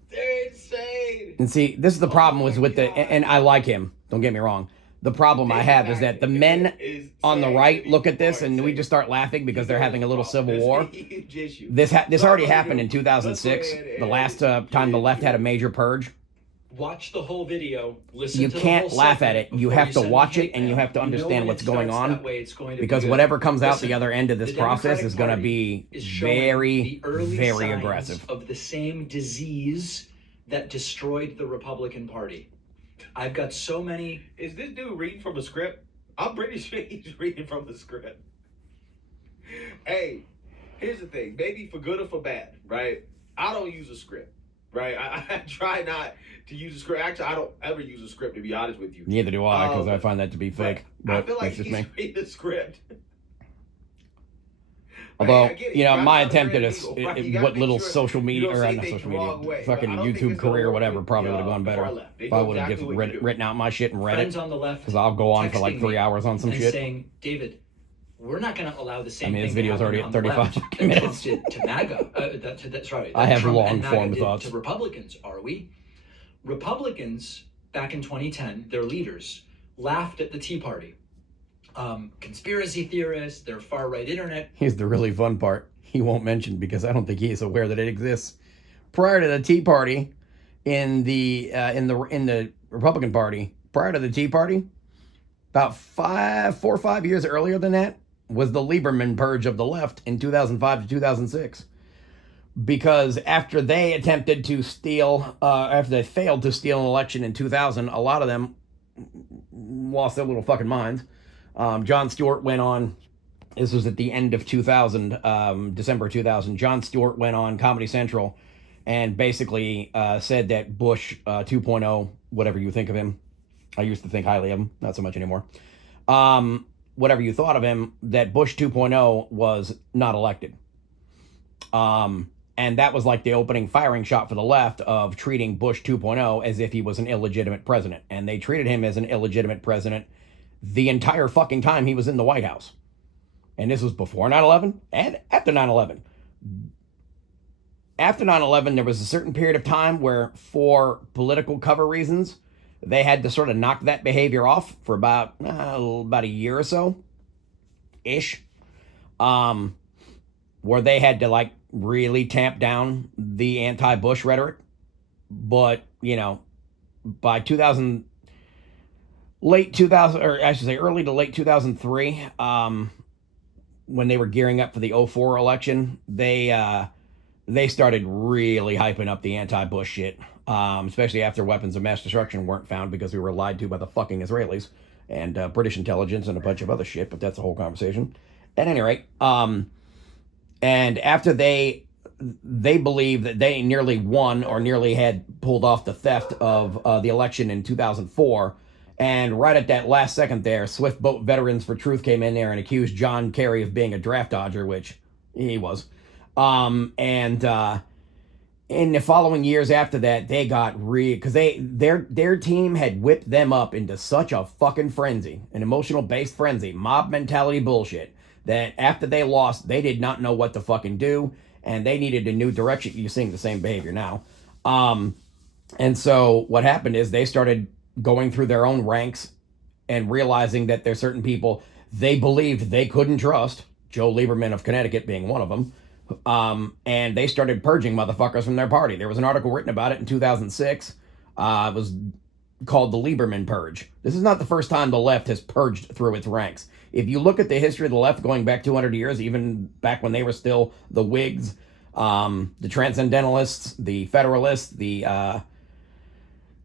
They're insane. And see, this is the problem with and I like him, don't get me wrong. The problem I have is that the men on the right look at this and we just start laughing because they're having a little civil war. This already happened in 2006, the last time the left had a major purge. Watch the whole video. Listen you to can't the whole laugh at it. You have to watch it and you have to understand what's going on, because whatever comes out the other end of this process is going to be very, very aggressive. Of the same disease that destroyed the Republican Party. I've got so many. Is this dude reading from a script? I'm pretty sure he's reading from the script. Hey, here's the thing. Maybe for good or for bad, right? I don't use a script, right? I try not to use a script. Actually, I don't ever use a script, to be honest with you. Neither do I, because I find that to be fake. I But feel like that's just he's me. reading the script. Although, I get it. you know, You my gotta attempt at legal, right? You gotta what make little sure social you media, don't or say not things social the media, wrong way, but fucking I don't think YouTube it's gonna career, work whatever, with probably the, would have gone the better far left. They if I know would have exactly just what you do. written out my shit and read Friends it. on the left Because I'll go on for like texting 3 me hours on some and shit. saying, David, we're not going to allow the same I mean, this thing to video's happen already at on the 35 left that minutes. Trump did to MAGA. Sorry, I that have Trump long and MAGA form did thoughts. to Republicans, are we? Republicans, back in 2010, their leaders laughed at the Tea Party. Conspiracy theorists, their far-right internet. Here's the really fun part. He won't mention because I don't think he is aware that it exists. Prior to the Tea Party, in the Republican Party, prior to the Tea Party, about 4 or 5 years earlier than that, was the Lieberman purge of the left in 2005 to 2006. Because after they attempted to steal, after they failed to steal an election in 2000, a lot of them lost their little fucking minds. Jon Stewart went on, this was at the end of 2000, December 2000. Jon Stewart went on Comedy Central and basically said that Bush 2.0, whatever you think of him, I used to think highly of him, not so much anymore. Whatever you thought of him, that Bush 2.0 was not elected. And that was like the opening firing shot for the left of treating Bush 2.0 as if he was an illegitimate president. And they treated him as an illegitimate president the entire fucking time he was in the White House. And this was before 9/11 and after 9/11. After 9/11, there was a certain period of time where, for political cover reasons, they had to sort of knock that behavior off for about a year or so, ish, where they had to like really tamp down the anti-Bush rhetoric. But, you know, by 2000, late 2000, or I should say early to late 2003, when they were gearing up for the 2004 election, they started really hyping up the anti-Bush shit, especially after weapons of mass destruction weren't found because we were lied to by the fucking Israelis and British intelligence and a bunch of other shit, but that's a whole conversation. At any rate, and after they believed that they nearly won or nearly had pulled off the theft of the election in 2004, and right at that last second there, Swift Boat Veterans for Truth came in there and accused John Kerry of being a draft dodger, which he was. And in the following years after that, they got because their team had whipped them up into such a fucking frenzy, an emotional based frenzy, mob mentality bullshit, that after they lost, they did not know what to fucking do, and they needed a new direction. You're seeing the same behavior now. And so what happened is they started going through their own ranks and realizing that there's certain people they believed they couldn't trust, Joe Lieberman of Connecticut being one of them, and they started purging motherfuckers from their party. There was an article written about it in 2006. It was called the Lieberman Purge. This is not the first time the left has purged through its ranks. If you look at the history of the left going back 200 years, even back when they were still the Whigs, the Transcendentalists, the Federalists, the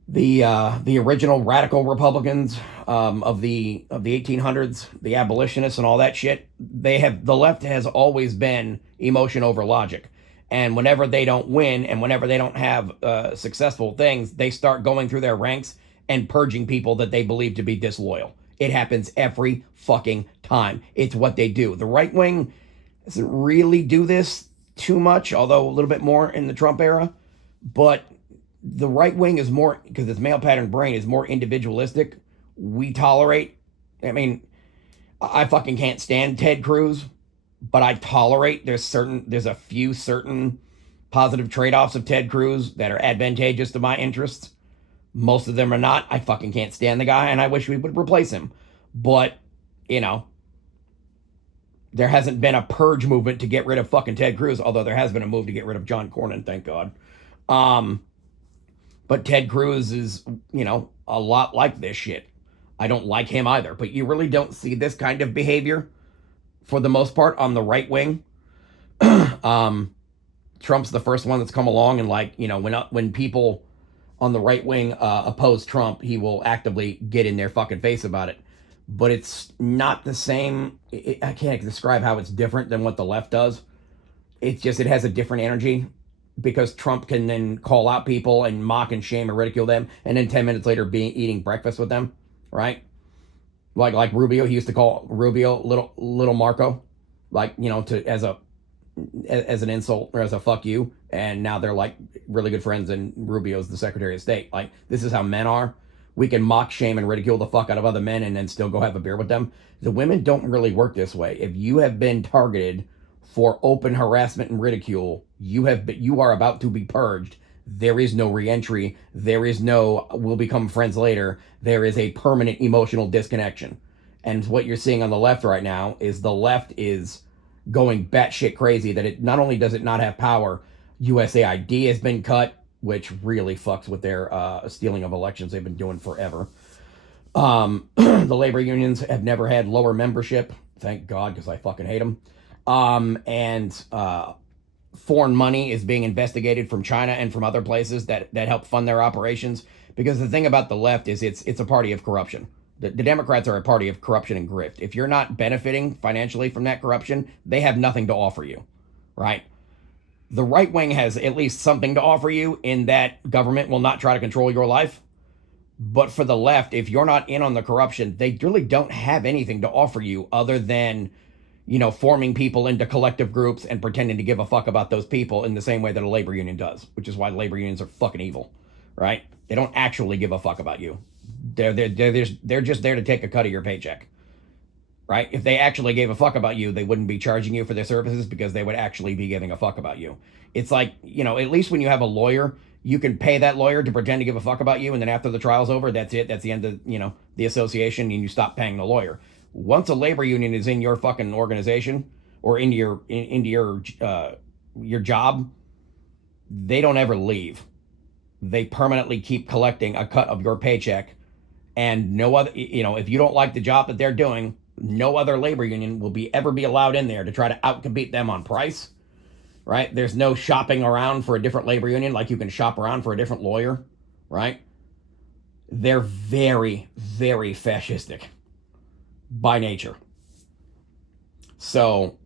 original radical Republicans of the 1800s, the abolitionists and all that shit, the left has always been emotion over logic. And whenever they don't win and whenever they don't have successful things, they start going through their ranks and purging people that they believe to be disloyal. It happens every fucking time. It's what they do. The right wing doesn't really do this too much, although a little bit more in the Trump era. But the right wing is more, because its male pattern brain is more individualistic. We tolerate, I mean, I fucking can't stand Ted Cruz, but I tolerate there's a few certain positive trade-offs of Ted Cruz that are advantageous to my interests. Most of them are not. I fucking can't stand the guy, and I wish we would replace him. But, you know, there hasn't been a purge movement to get rid of fucking Ted Cruz, although there has been a move to get rid of John Cornyn, thank God. But Ted Cruz is, you know, a lot like this shit. I don't like him either, but you really don't see this kind of behavior for the most part on the right wing. Trump's the first one that's come along and, like, you know, when people on the right wing oppose Trump, he will actively get in their fucking face about it. But it's not the same. I can't describe how it's different than what the left does. It's just it has a different energy because Trump can then call out people and mock and shame and ridicule them, and then 10 minutes later be eating breakfast with them, right? Like Rubio, he used to call Rubio little Marco, like, you know, to as an insult or as a fuck you, and now they're like really good friends, and Rubio's the Secretary of State. Like, this is how men are. We can mock, shame, and ridicule the fuck out of other men and then still go have a beer with them. The women don't really work this way. If you have been targeted for open harassment and ridicule, you are about to be purged. There is no reentry. There is no we'll become friends later. There is a permanent emotional disconnection. And what you're seeing on the left right now is the left is going batshit crazy that it not only does it not have power, USAID has been cut, which really fucks with their stealing of elections they've been doing forever. The labor unions have never had lower membership, thank God, because I fucking hate them. And foreign money is being investigated from China and from other places that help fund their operations. Because the thing about the left is it's a party of corruption. The Democrats are a party of corruption and grift. If you're not benefiting financially from that corruption, they have nothing to offer you, right? The right wing has at least something to offer you in that government will not try to control your life. But for the left, if you're not in on the corruption, they really don't have anything to offer you other than, you know, forming people into collective groups and pretending to give a fuck about those people in the same way that a labor union does, which is why labor unions are fucking evil, right? They don't actually give a fuck about you. They're just there to take a cut of your paycheck, right? If they actually gave a fuck about you, they wouldn't be charging you for their services because they would actually be giving a fuck about you. It's like, you know, at least when you have a lawyer, you can pay that lawyer to pretend to give a fuck about you, and then after the trial's over, that's it. That's the end of, you know, the association, and you stop paying the lawyer. Once a labor union is in your fucking organization or into your job, they don't ever leave. They permanently keep collecting a cut of your paycheck, and no other, you know, if you don't like the job that they're doing, no other labor union will ever be allowed in there to try to outcompete them on price, right? There's no shopping around for a different labor union like you can shop around for a different lawyer, right? They're very, very fascistic by nature. So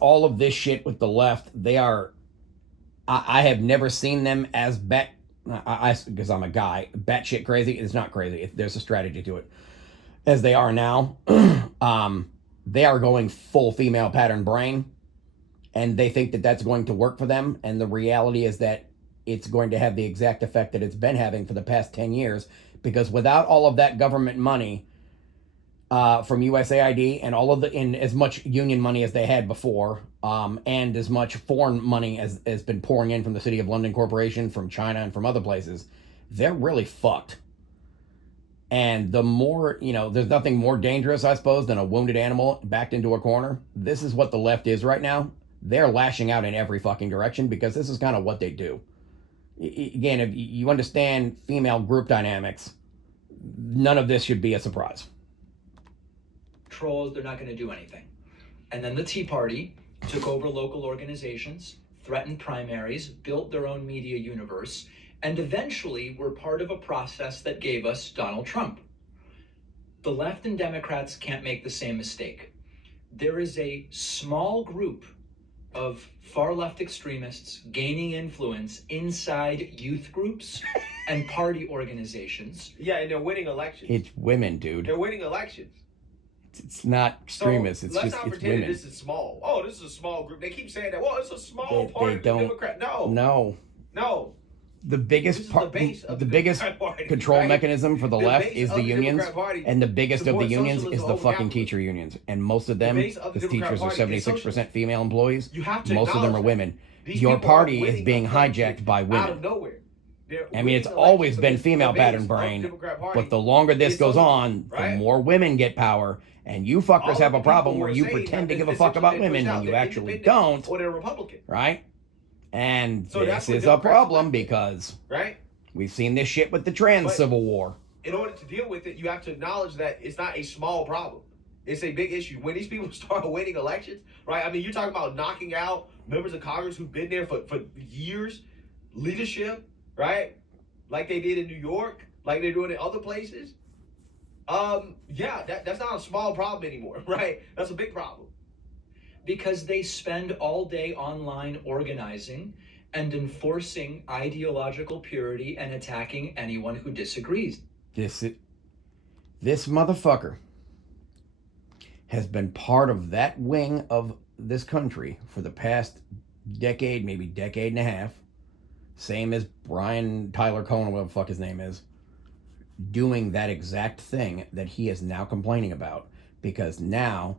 all of this shit with the left, they are, I have never seen them as because I'm a guy, batshit crazy. It's not crazy. There's a strategy to it. As they are now, they are going full female pattern brain, and they think that that's going to work for them. And the reality is that it's going to have the exact effect that it's been having for the past 10 years, because without all of that government money from USAID and in as much union money as they had before, and as much foreign money as has been pouring in from the City of London Corporation, from China, and from other places, they're really fucked. And the more, you know, there's nothing more dangerous, I suppose, than a wounded animal backed into a corner. This is what the left is right now. They're lashing out in every fucking direction because this is kind of what they do. Again, if you understand female group dynamics, none of this should be a surprise. Trolls, they're not going to do anything. And then the Tea Party took over local organizations, threatened primaries, built their own media universe, and eventually were part of a process that gave us Donald Trump. The left and Democrats can't make the same mistake. There is a small group of far left extremists gaining influence inside youth groups and party organizations. Yeah, and they're winning elections. It's women, dude. They're winning elections. It's not extremists. So it's let's just not it's pretend women. this is small. Oh, this is a small group. They keep saying that. Well, it's a small part They of don't. the Democrat. No. No. The biggest part, the biggest Party, control right? mechanism for the left base is of the the unions, Democrat Party and the biggest of the supports unions socialism is the over fucking capitalism. teacher unions, and most of them, base of the because Democrat teachers are Party is 76% female employees, You have to most of them are acknowledge women. These Your people are party is winning being elections hijacked by out women. of nowhere. I mean, it's always been female pattern brain, but the longer this goes on, the more women get power, and you fuckers have a problem where you pretend to give a fuck about women when you actually don't, or they're Republican, right? And So that's this what is a Democrats problem like. because right? we've seen this shit with the trans But- civil war. In order to deal with it, you have to acknowledge that it's not a small problem. It's a big issue. When these people start winning elections, right? I mean, you're talking about knocking out members of Congress who've been there for years, leadership, right? Like they did in New York, like they're doing in other places. Yeah, that's not a small problem anymore, right? That's a big problem. Because they spend all day online organizing and enforcing ideological purity and attacking anyone who disagrees. This motherfucker has been part of that wing of this country for the past decade, maybe decade and a half. Same as Brian Tyler Cohen, whatever the fuck his name is, doing that exact thing that he is now complaining about. Because now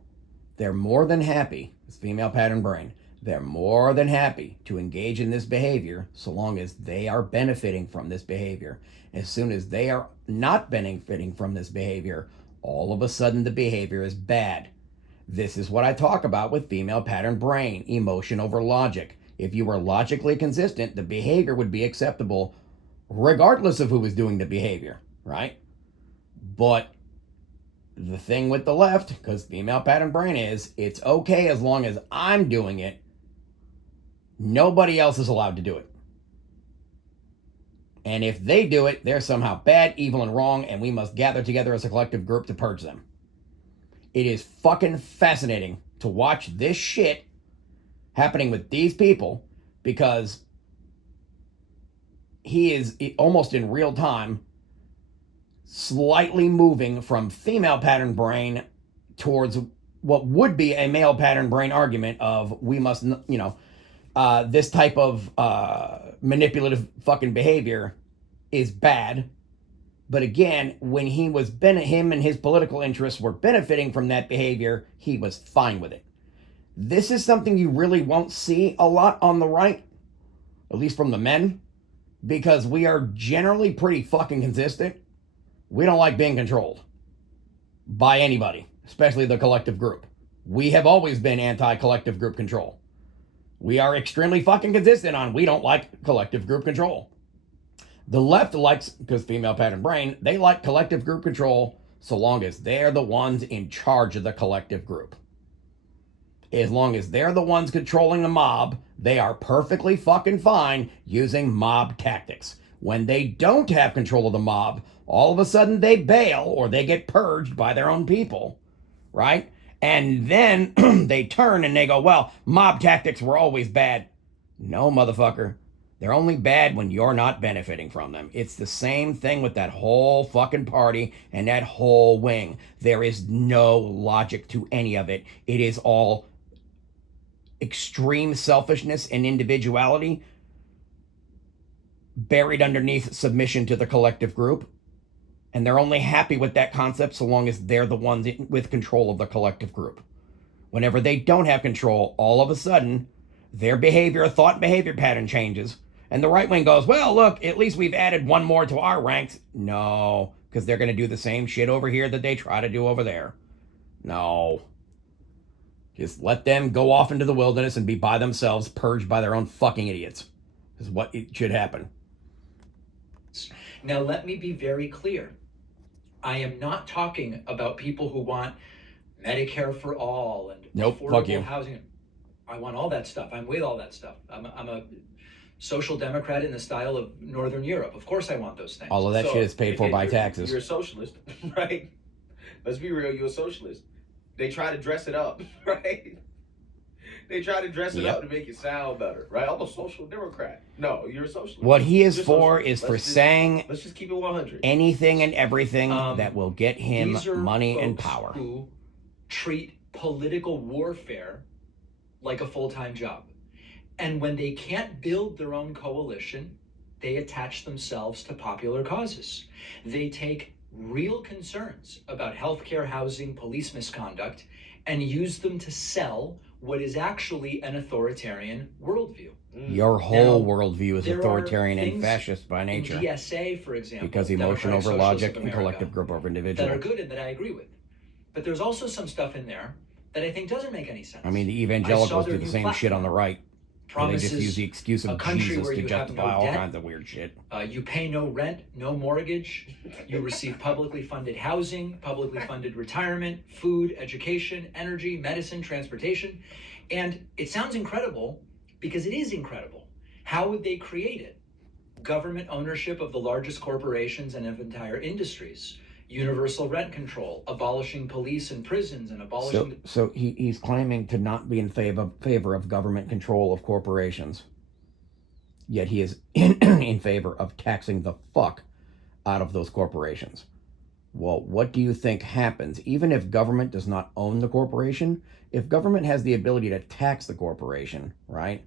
they're more than happy, this female pattern brain, they're more than happy to engage in this behavior so long as they are benefiting from this behavior. As soon as they are not benefiting from this behavior, all of a sudden the behavior is bad. This is what I talk about with female pattern brain, emotion over logic. If you were logically consistent, the behavior would be acceptable regardless of who was doing the behavior, right? But the thing with the left, because female pattern brain is, it's okay as long as I'm doing it. Nobody else is allowed to do it. And if they do it, they're somehow bad, evil, and wrong, and we must gather together as a collective group to purge them. It is fucking fascinating to watch this shit happening with these people, because he is almost in real time slightly moving from female pattern brain towards what would be a male pattern brain argument of we must, this type of manipulative fucking behavior is bad. But again, when him and his political interests were benefiting from that behavior, he was fine with it. This is something you really won't see a lot on the right, at least from the men, because we are generally pretty fucking consistent. We don't like being controlled by anybody, especially the collective group. We have always been anti-collective group control. We are extremely fucking consistent on we don't like collective group control. The left likes, because female pattern brain, they like collective group control so long as they're the ones in charge of the collective group. As long as they're the ones controlling the mob, they are perfectly fucking fine using mob tactics. When they don't have control of the mob, all of a sudden they bail or they get purged by their own people, right? And then they turn and they go, well, mob tactics were always bad. No, motherfucker. They're only bad when you're not benefiting from them. It's the same thing with that whole fucking party and that whole wing. There is no logic to any of it. It is all extreme selfishness and individuality buried underneath submission to the collective group. And they're only happy with that concept so long as they're the ones with control of the collective group. Whenever they don't have control, all of a sudden, their behavior, thought behavior pattern changes. And the right wing goes, well, look, at least we've added one more to our ranks. No, because they're going to do the same shit over here that they try to do over there. No. Just let them go off into the wilderness and be by themselves, purged by their own fucking idiots. Is what it should happen. Now, let me be very clear. I am not talking about people who want Medicare for all and affordable housing. I want all that stuff. I'm with all that stuff. I'm a social democrat in the style of Northern Europe. Of course I want those things. All of that shit is paid for by taxes. You're a socialist, right? Let's be real, you're a socialist. They try to dress it up, right? They try to dress it up to make it sound better, right? I'm a social democrat. No, you're a socialist. What he is for is for saying let's just keep it 100. Anything and everything that will get him money and power. Who treat political warfare like a full-time job. And when they can't build their own coalition, they attach themselves to popular causes. They take real concerns about healthcare, housing, police misconduct, and use them to sell what is actually an authoritarian worldview. Your whole worldview is authoritarian and fascist by nature. DSA, for example, because emotion over logic and collective group over individual. That are good and that I agree with. But there's also some stuff in there that I think doesn't make any sense. I mean, the evangelicals do the same shit on the right. They just use the excuse of Jesus to justify all kinds of weird shit. You pay no rent, no mortgage. You receive publicly funded housing, publicly funded retirement, food, education, energy, medicine, transportation. And it sounds incredible because it is incredible. How would they create it? government ownership of the largest corporations and of entire industries, universal rent control, abolishing police and prisons, and abolishing... So he's claiming to not be in favor of government control of corporations. Yet he is in favor of taxing the fuck out of those corporations. Well, what do you think happens? Even if government does not own the corporation, if government has the ability to tax the corporation, right,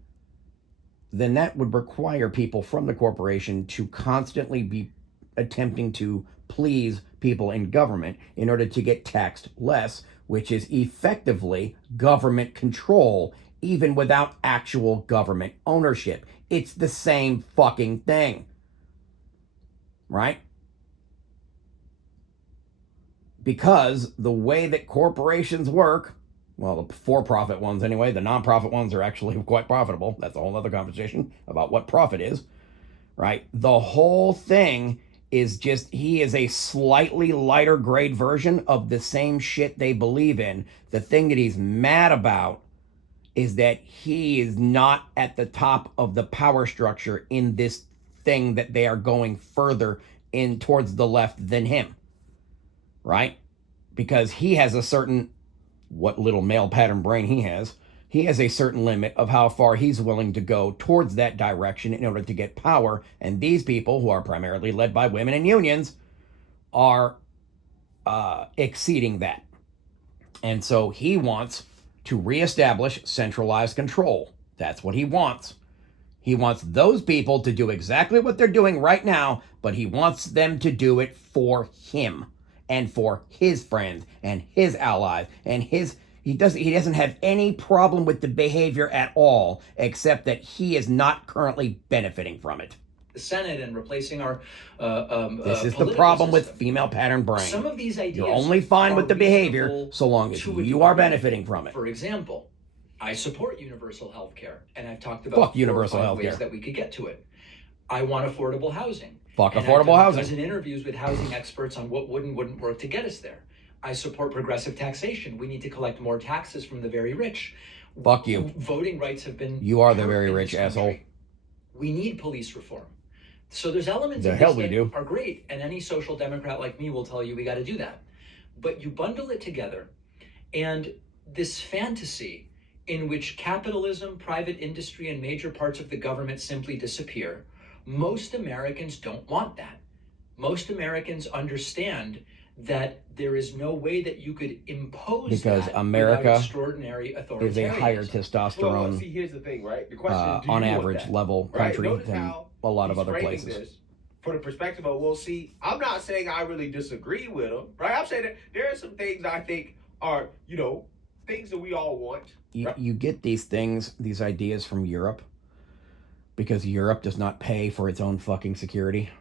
then that would require people from the corporation to constantly be attempting to please people in government in order to get taxed less, which is effectively government control, even without actual government ownership. It's the same fucking thing, right? Because the way that corporations work, well, the for-profit ones anyway, the non-profit ones are actually quite profitable. That's a whole other conversation about what profit is, right? The whole thing is just, he is a slightly lighter grade version of the same shit they believe in. The thing that he's mad about is that he is not at the top of the power structure in this thing that they are going further in towards the left than him, right? Because he has a certain, what little male pattern brain he has a certain limit of how far he's willing to go towards that direction in order to get power. And these people, who are primarily led by women and unions, are exceeding that. And so he wants to reestablish centralized control. That's what he wants. He wants those people to do exactly what they're doing right now, but he wants them to do it for him and for his friends and his allies and his... He doesn't have any problem with the behavior at all, except that he is not currently benefiting from it. The Senate and replacing our this is the problem with female pattern brain. Some of these ideas you're only fine with the behavior so long as you are benefiting from it. For example, I support universal health care, and I've talked about universal health care. ways that we could get to it. I want affordable housing. Fuck and affordable housing. I've done interviews with housing experts on what would and wouldn't work to get us there. I support progressive taxation. We need to collect more taxes from the very rich. Fuck you. Voting rights have been... You are the very rich asshole. We need police reform. So there's elements of this that are great, and any social democrat like me will tell you we got to do that. But you bundle it together, and this fantasy in which capitalism, private industry, and major parts of the government simply disappear, most Americans don't want that. Most Americans understand that there is no way that you could impose because that America extraordinary is a higher testosterone, well, see, here's the thing, right? The question, on average level country than a lot of other places. This for the perspective of, well, see, I'm not saying I really disagree with him, right? I'm saying that there are some things I think are, things that we all want. Right? You get these things, these ideas from Europe, because Europe does not pay for its own fucking security.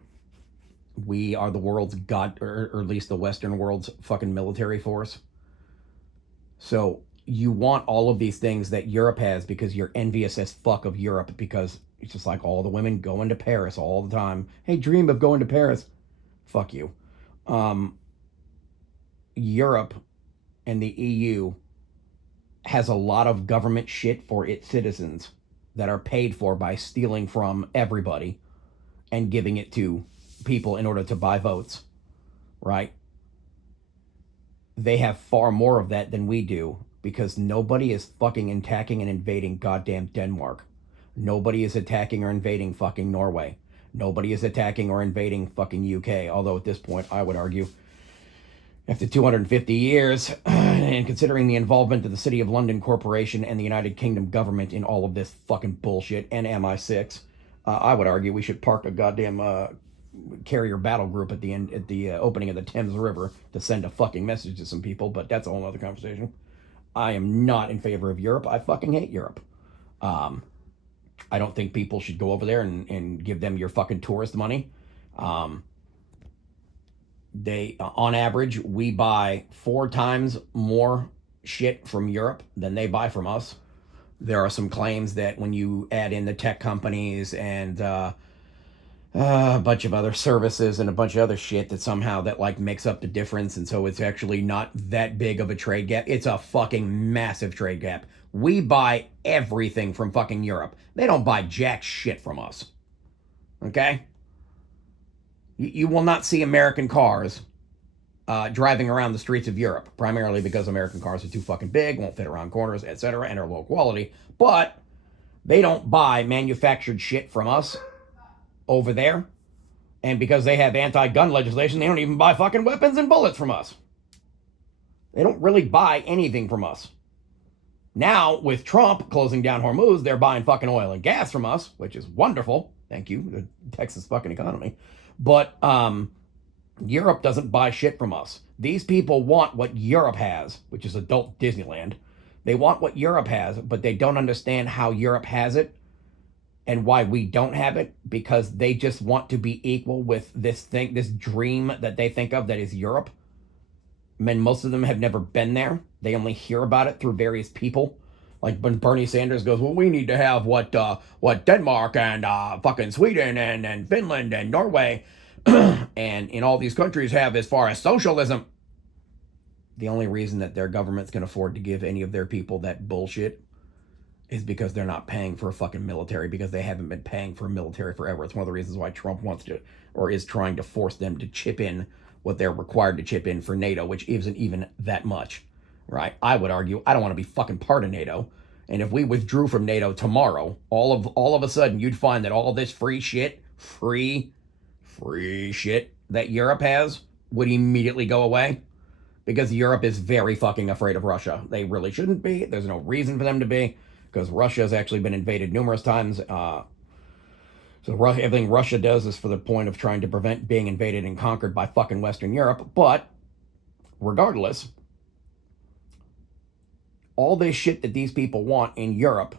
We are the world's or at least the Western world's fucking military force. So you want all of these things that Europe has because you're envious as fuck of Europe, because it's just like all the women going to Paris all the time. Hey, dream of going to Paris. Fuck you. Europe and the EU has a lot of government shit for its citizens that are paid for by stealing from everybody and giving it to people in order to buy votes, right? They have far more of that than we do, because nobody is fucking attacking and invading goddamn Denmark. Nobody is attacking or invading fucking Norway. Nobody is attacking or invading fucking UK, although at this point I would argue, after 250 years, and considering the involvement of the City of London Corporation and the United Kingdom government in all of this fucking bullshit, and MI6, I would argue we should park a goddamn carrier battle group at the opening of the Thames River to send a fucking message to some people, but that's a whole other conversation. I am not in favor of Europe. I fucking hate Europe. I don't think people should go over there and give them your fucking tourist money. They, on average, we buy 4 times more shit from Europe than they buy from us. There are some claims that when you add in the tech companies and a bunch of other services and a bunch of other shit, that somehow that like makes up the difference, and so it's actually not that big of a trade gap. It's a fucking massive trade gap. We buy everything from fucking Europe. They don't buy jack shit from us. Okay? You will not see American cars driving around the streets of Europe, primarily because American cars are too fucking big, won't fit around corners, etc., and are low quality. But they don't buy manufactured shit from us over there. And because they have anti-gun legislation, they don't even buy fucking weapons and bullets from us. They don't really buy anything from us. Now, with Trump closing down Hormuz, they're buying fucking oil and gas from us, which is wonderful. Thank you, the Texas fucking economy. But Europe doesn't buy shit from us. These people want what Europe has, which is adult Disneyland. They want what Europe has, but they don't understand how Europe has it and why we don't have it, because they just want to be equal with this thing, this dream that they think of that is Europe. I mean, most of them have never been there. They only hear about it through various people. Like when Bernie Sanders goes, well, we need to have what Denmark and fucking Sweden and Finland and Norway and in all these countries have as far as socialism. The only reason that their governments can afford to give any of their people that bullshit is because they're not paying for a fucking military, because they haven't been paying for a military forever. It's one of the reasons why Trump wants to, or is trying to force them to chip in what they're required to chip in for NATO, which isn't even that much, right? I would argue I don't want to be fucking part of NATO. And if we withdrew from NATO tomorrow, all of a sudden you'd find that all this free shit that Europe has would immediately go away, because Europe is very fucking afraid of Russia. They really shouldn't be. There's no reason for them to be, because Russia has actually been invaded numerous times. So everything Russia does is for the point of trying to prevent being invaded and conquered by fucking Western Europe. But regardless, all this shit that these people want in Europe,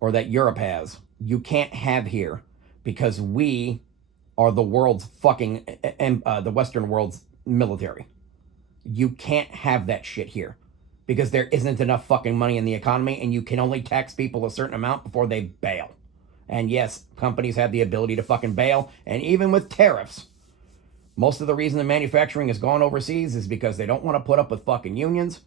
or that Europe has, you can't have here, because we are the world's fucking, the Western world's military. You can't have that shit here, because there isn't enough fucking money in the economy, and you can only tax people a certain amount before they bail. And yes, companies have the ability to fucking bail, and even with tariffs, most of the reason the manufacturing has gone overseas is because they don't want to put up with fucking unions,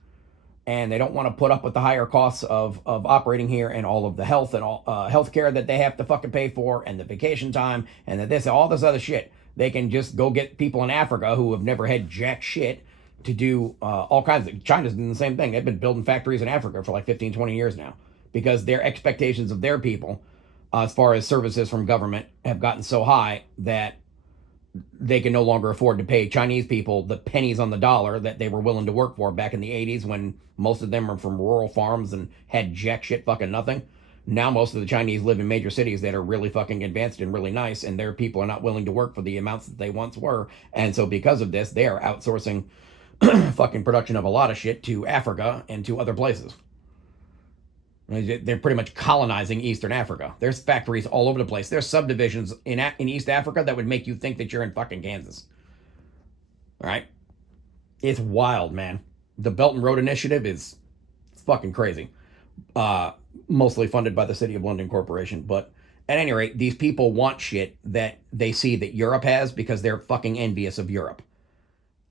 and they don't want to put up with the higher costs of operating here, and all of the health and all healthcare that they have to fucking pay for, and the vacation time, and all this other shit. They can just go get people in Africa who have never had jack shit to do all kinds of. China's doing the same thing. They've been building factories in Africa for like 15, 20 years now, because their expectations of their people, as far as services from government, have gotten so high that they can no longer afford to pay Chinese people the pennies on the dollar that they were willing to work for back in the 80s, when most of them were from rural farms and had jack shit fucking nothing. Now most of the Chinese live in major cities that are really fucking advanced and really nice, and their people are not willing to work for the amounts that they once were. And so because of this, they are outsourcing fucking production of a lot of shit to Africa and to other places. They're pretty much colonizing Eastern Africa. There's factories all over the place. There's subdivisions in East Africa that would make you think that you're in fucking Kansas. All right? It's wild, man. The Belt and Road Initiative is fucking crazy. Mostly funded by the City of London Corporation. But at any rate, these people want shit that they see that Europe has, because they're fucking envious of Europe.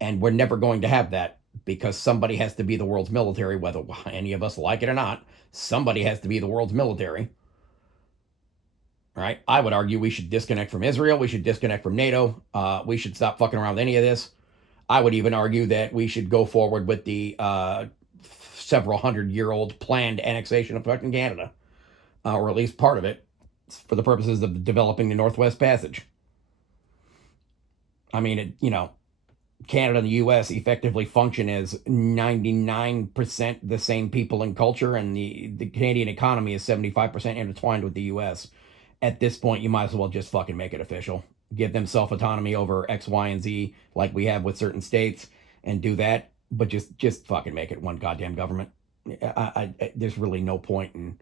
And we're never going to have that, because somebody has to be the world's military, whether any of us like it or not. Somebody has to be the world's military. All right? I would argue we should disconnect from Israel. We should disconnect from NATO. We should stop fucking around with any of this. I would even argue that we should go forward with the several hundred-year-old planned annexation of fucking Canada, or at least part of it, for the purposes of developing the Northwest Passage. I mean, Canada and the U.S. effectively function as 99% the same people and culture, and the Canadian economy is 75% intertwined with the U.S. At this point, you might as well just fucking make it official. Give them self-autonomy over X, Y, and Z, like we have with certain states, and do that, but just fucking make it one goddamn government. There's really no point in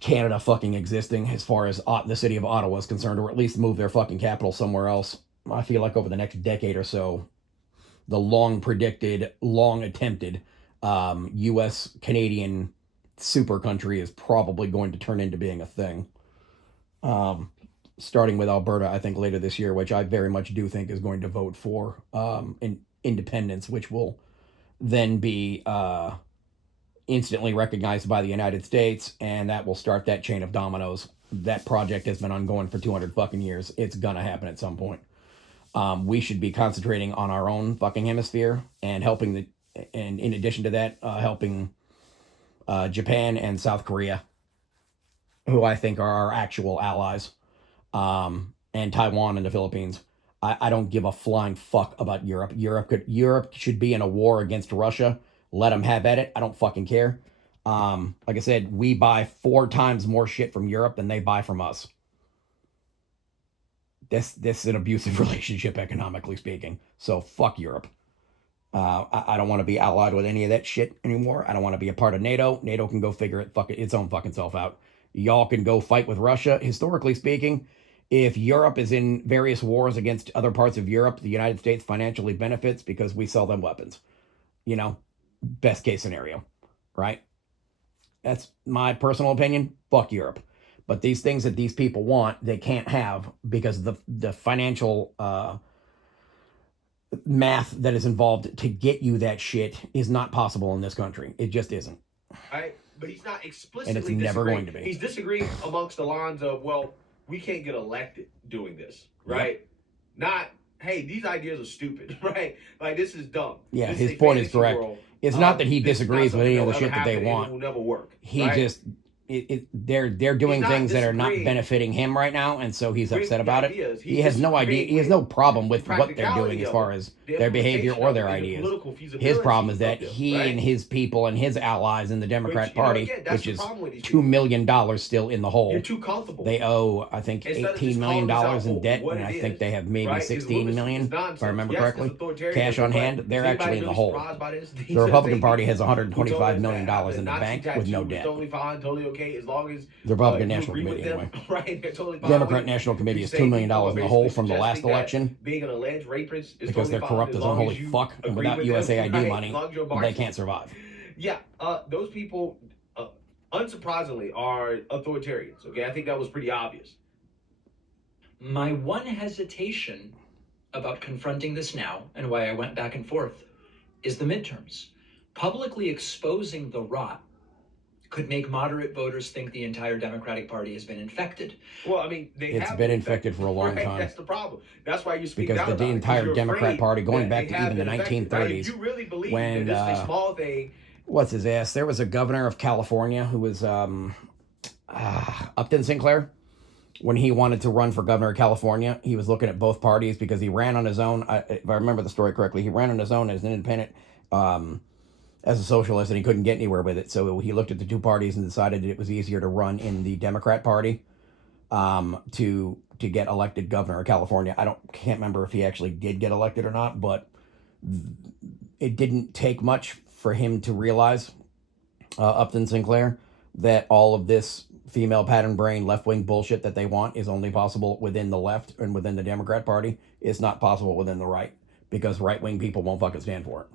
Canada fucking existing as far as the city of Ottawa is concerned, or at least move their fucking capital somewhere else. I feel like over the next decade or so, the long predicted, long attempted U.S. Canadian super country is probably going to turn into being a thing. Starting with Alberta, I think later this year, which I very much do think is going to vote for independence, which will then be instantly recognized by the United States, and that will start that chain of dominoes that project has been ongoing for 200 fucking years. It's gonna happen at some point. We should be concentrating on our own fucking hemisphere and helping and in addition to that, helping Japan and South Korea, who I think are our actual allies, and Taiwan and the Philippines. I don't give a flying fuck about Europe. Europe should be in a war against Russia. Let them have at it. I don't fucking care. Like I said, we buy 4 times more shit from Europe than they buy from us. This is an abusive relationship, economically speaking. So fuck Europe. I don't want to be allied with any of that shit anymore. I don't want to be a part of NATO. NATO can go figure its own fucking self out. Y'all can go fight with Russia. Historically speaking, if Europe is in various wars against other parts of Europe, the United States financially benefits because we sell them weapons. You know, best case scenario, right? That's my personal opinion. Fuck Europe. But these things that these people want, they can't have because the financial math that is involved to get you that shit is not possible in this country. It just isn't. Right? But he's not explicitly And it's never going to be. He's disagreeing amongst the lines of, well, we can't get elected doing this, right? Yep. Not, hey, these ideas are stupid, right? Like, this is dumb. Yeah, this his point is correct. World. It's not that he disagrees with any of the shit that they want. It will never work. He right? just... they're doing things that are not benefiting him right now, and so he's upset about it. He has no idea. He has no problem with what they're doing as far as their behavior or their ideas. His problem is that he and his people and his allies in the Democrat Party, which is $2 million still in the hole. You're too comfortable. They owe, I think, $18 million in debt, and I think they have maybe $16 million, if I remember correctly, cash on hand. They're actually in the hole. The Republican Party has $125 million in the bank with no debt. As long as the Republican National Committee, anyway. Right? Totally Democrat National Committee is $2 million in the hole from the last election being an alleged rapist is because they're corrupt as unholy fuck, and without USAID money, they can't survive. Yeah, those people, unsurprisingly, are authoritarians. Okay, I think that was pretty obvious. My one hesitation about confronting this now, and why I went back and forth, is the midterms. Publicly exposing the rot could make moderate voters think the entire Democratic Party has been infected. Well, I mean, it's been infected for a long time. That's the problem. That's why you speak because out the entire Democrat Party, going back to even the 1930s, you really believe when that this is a small thing. What's his ass? There was a governor of California who was Upton Sinclair. When he wanted to run for governor of California, he was looking at both parties because he ran on his own. If I remember the story correctly, he ran on his own as an independent. As a socialist, and he couldn't get anywhere with it. So he looked at the two parties and decided it was easier to run in the Democrat Party to get elected governor of California. Can't remember if he actually did get elected or not, but it didn't take much for him to realize, Upton Sinclair, that all of this female pattern brain left-wing bullshit that they want is only possible within the left and within the Democrat Party. It's not possible within the right because right-wing people won't fucking stand for it.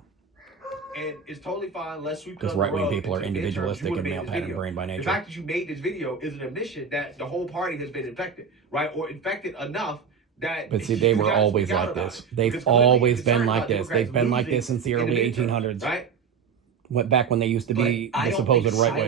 And it's totally fine. Because right-wing people are individualistic and male pattern brain by nature. The fact that you made this video is an admission that the whole party has been infected, right? Or infected enough that. But see, they were always like this. They've always been like this. They've been like this since the early 1800s. Right? Went back when they used to be the supposed right-wing.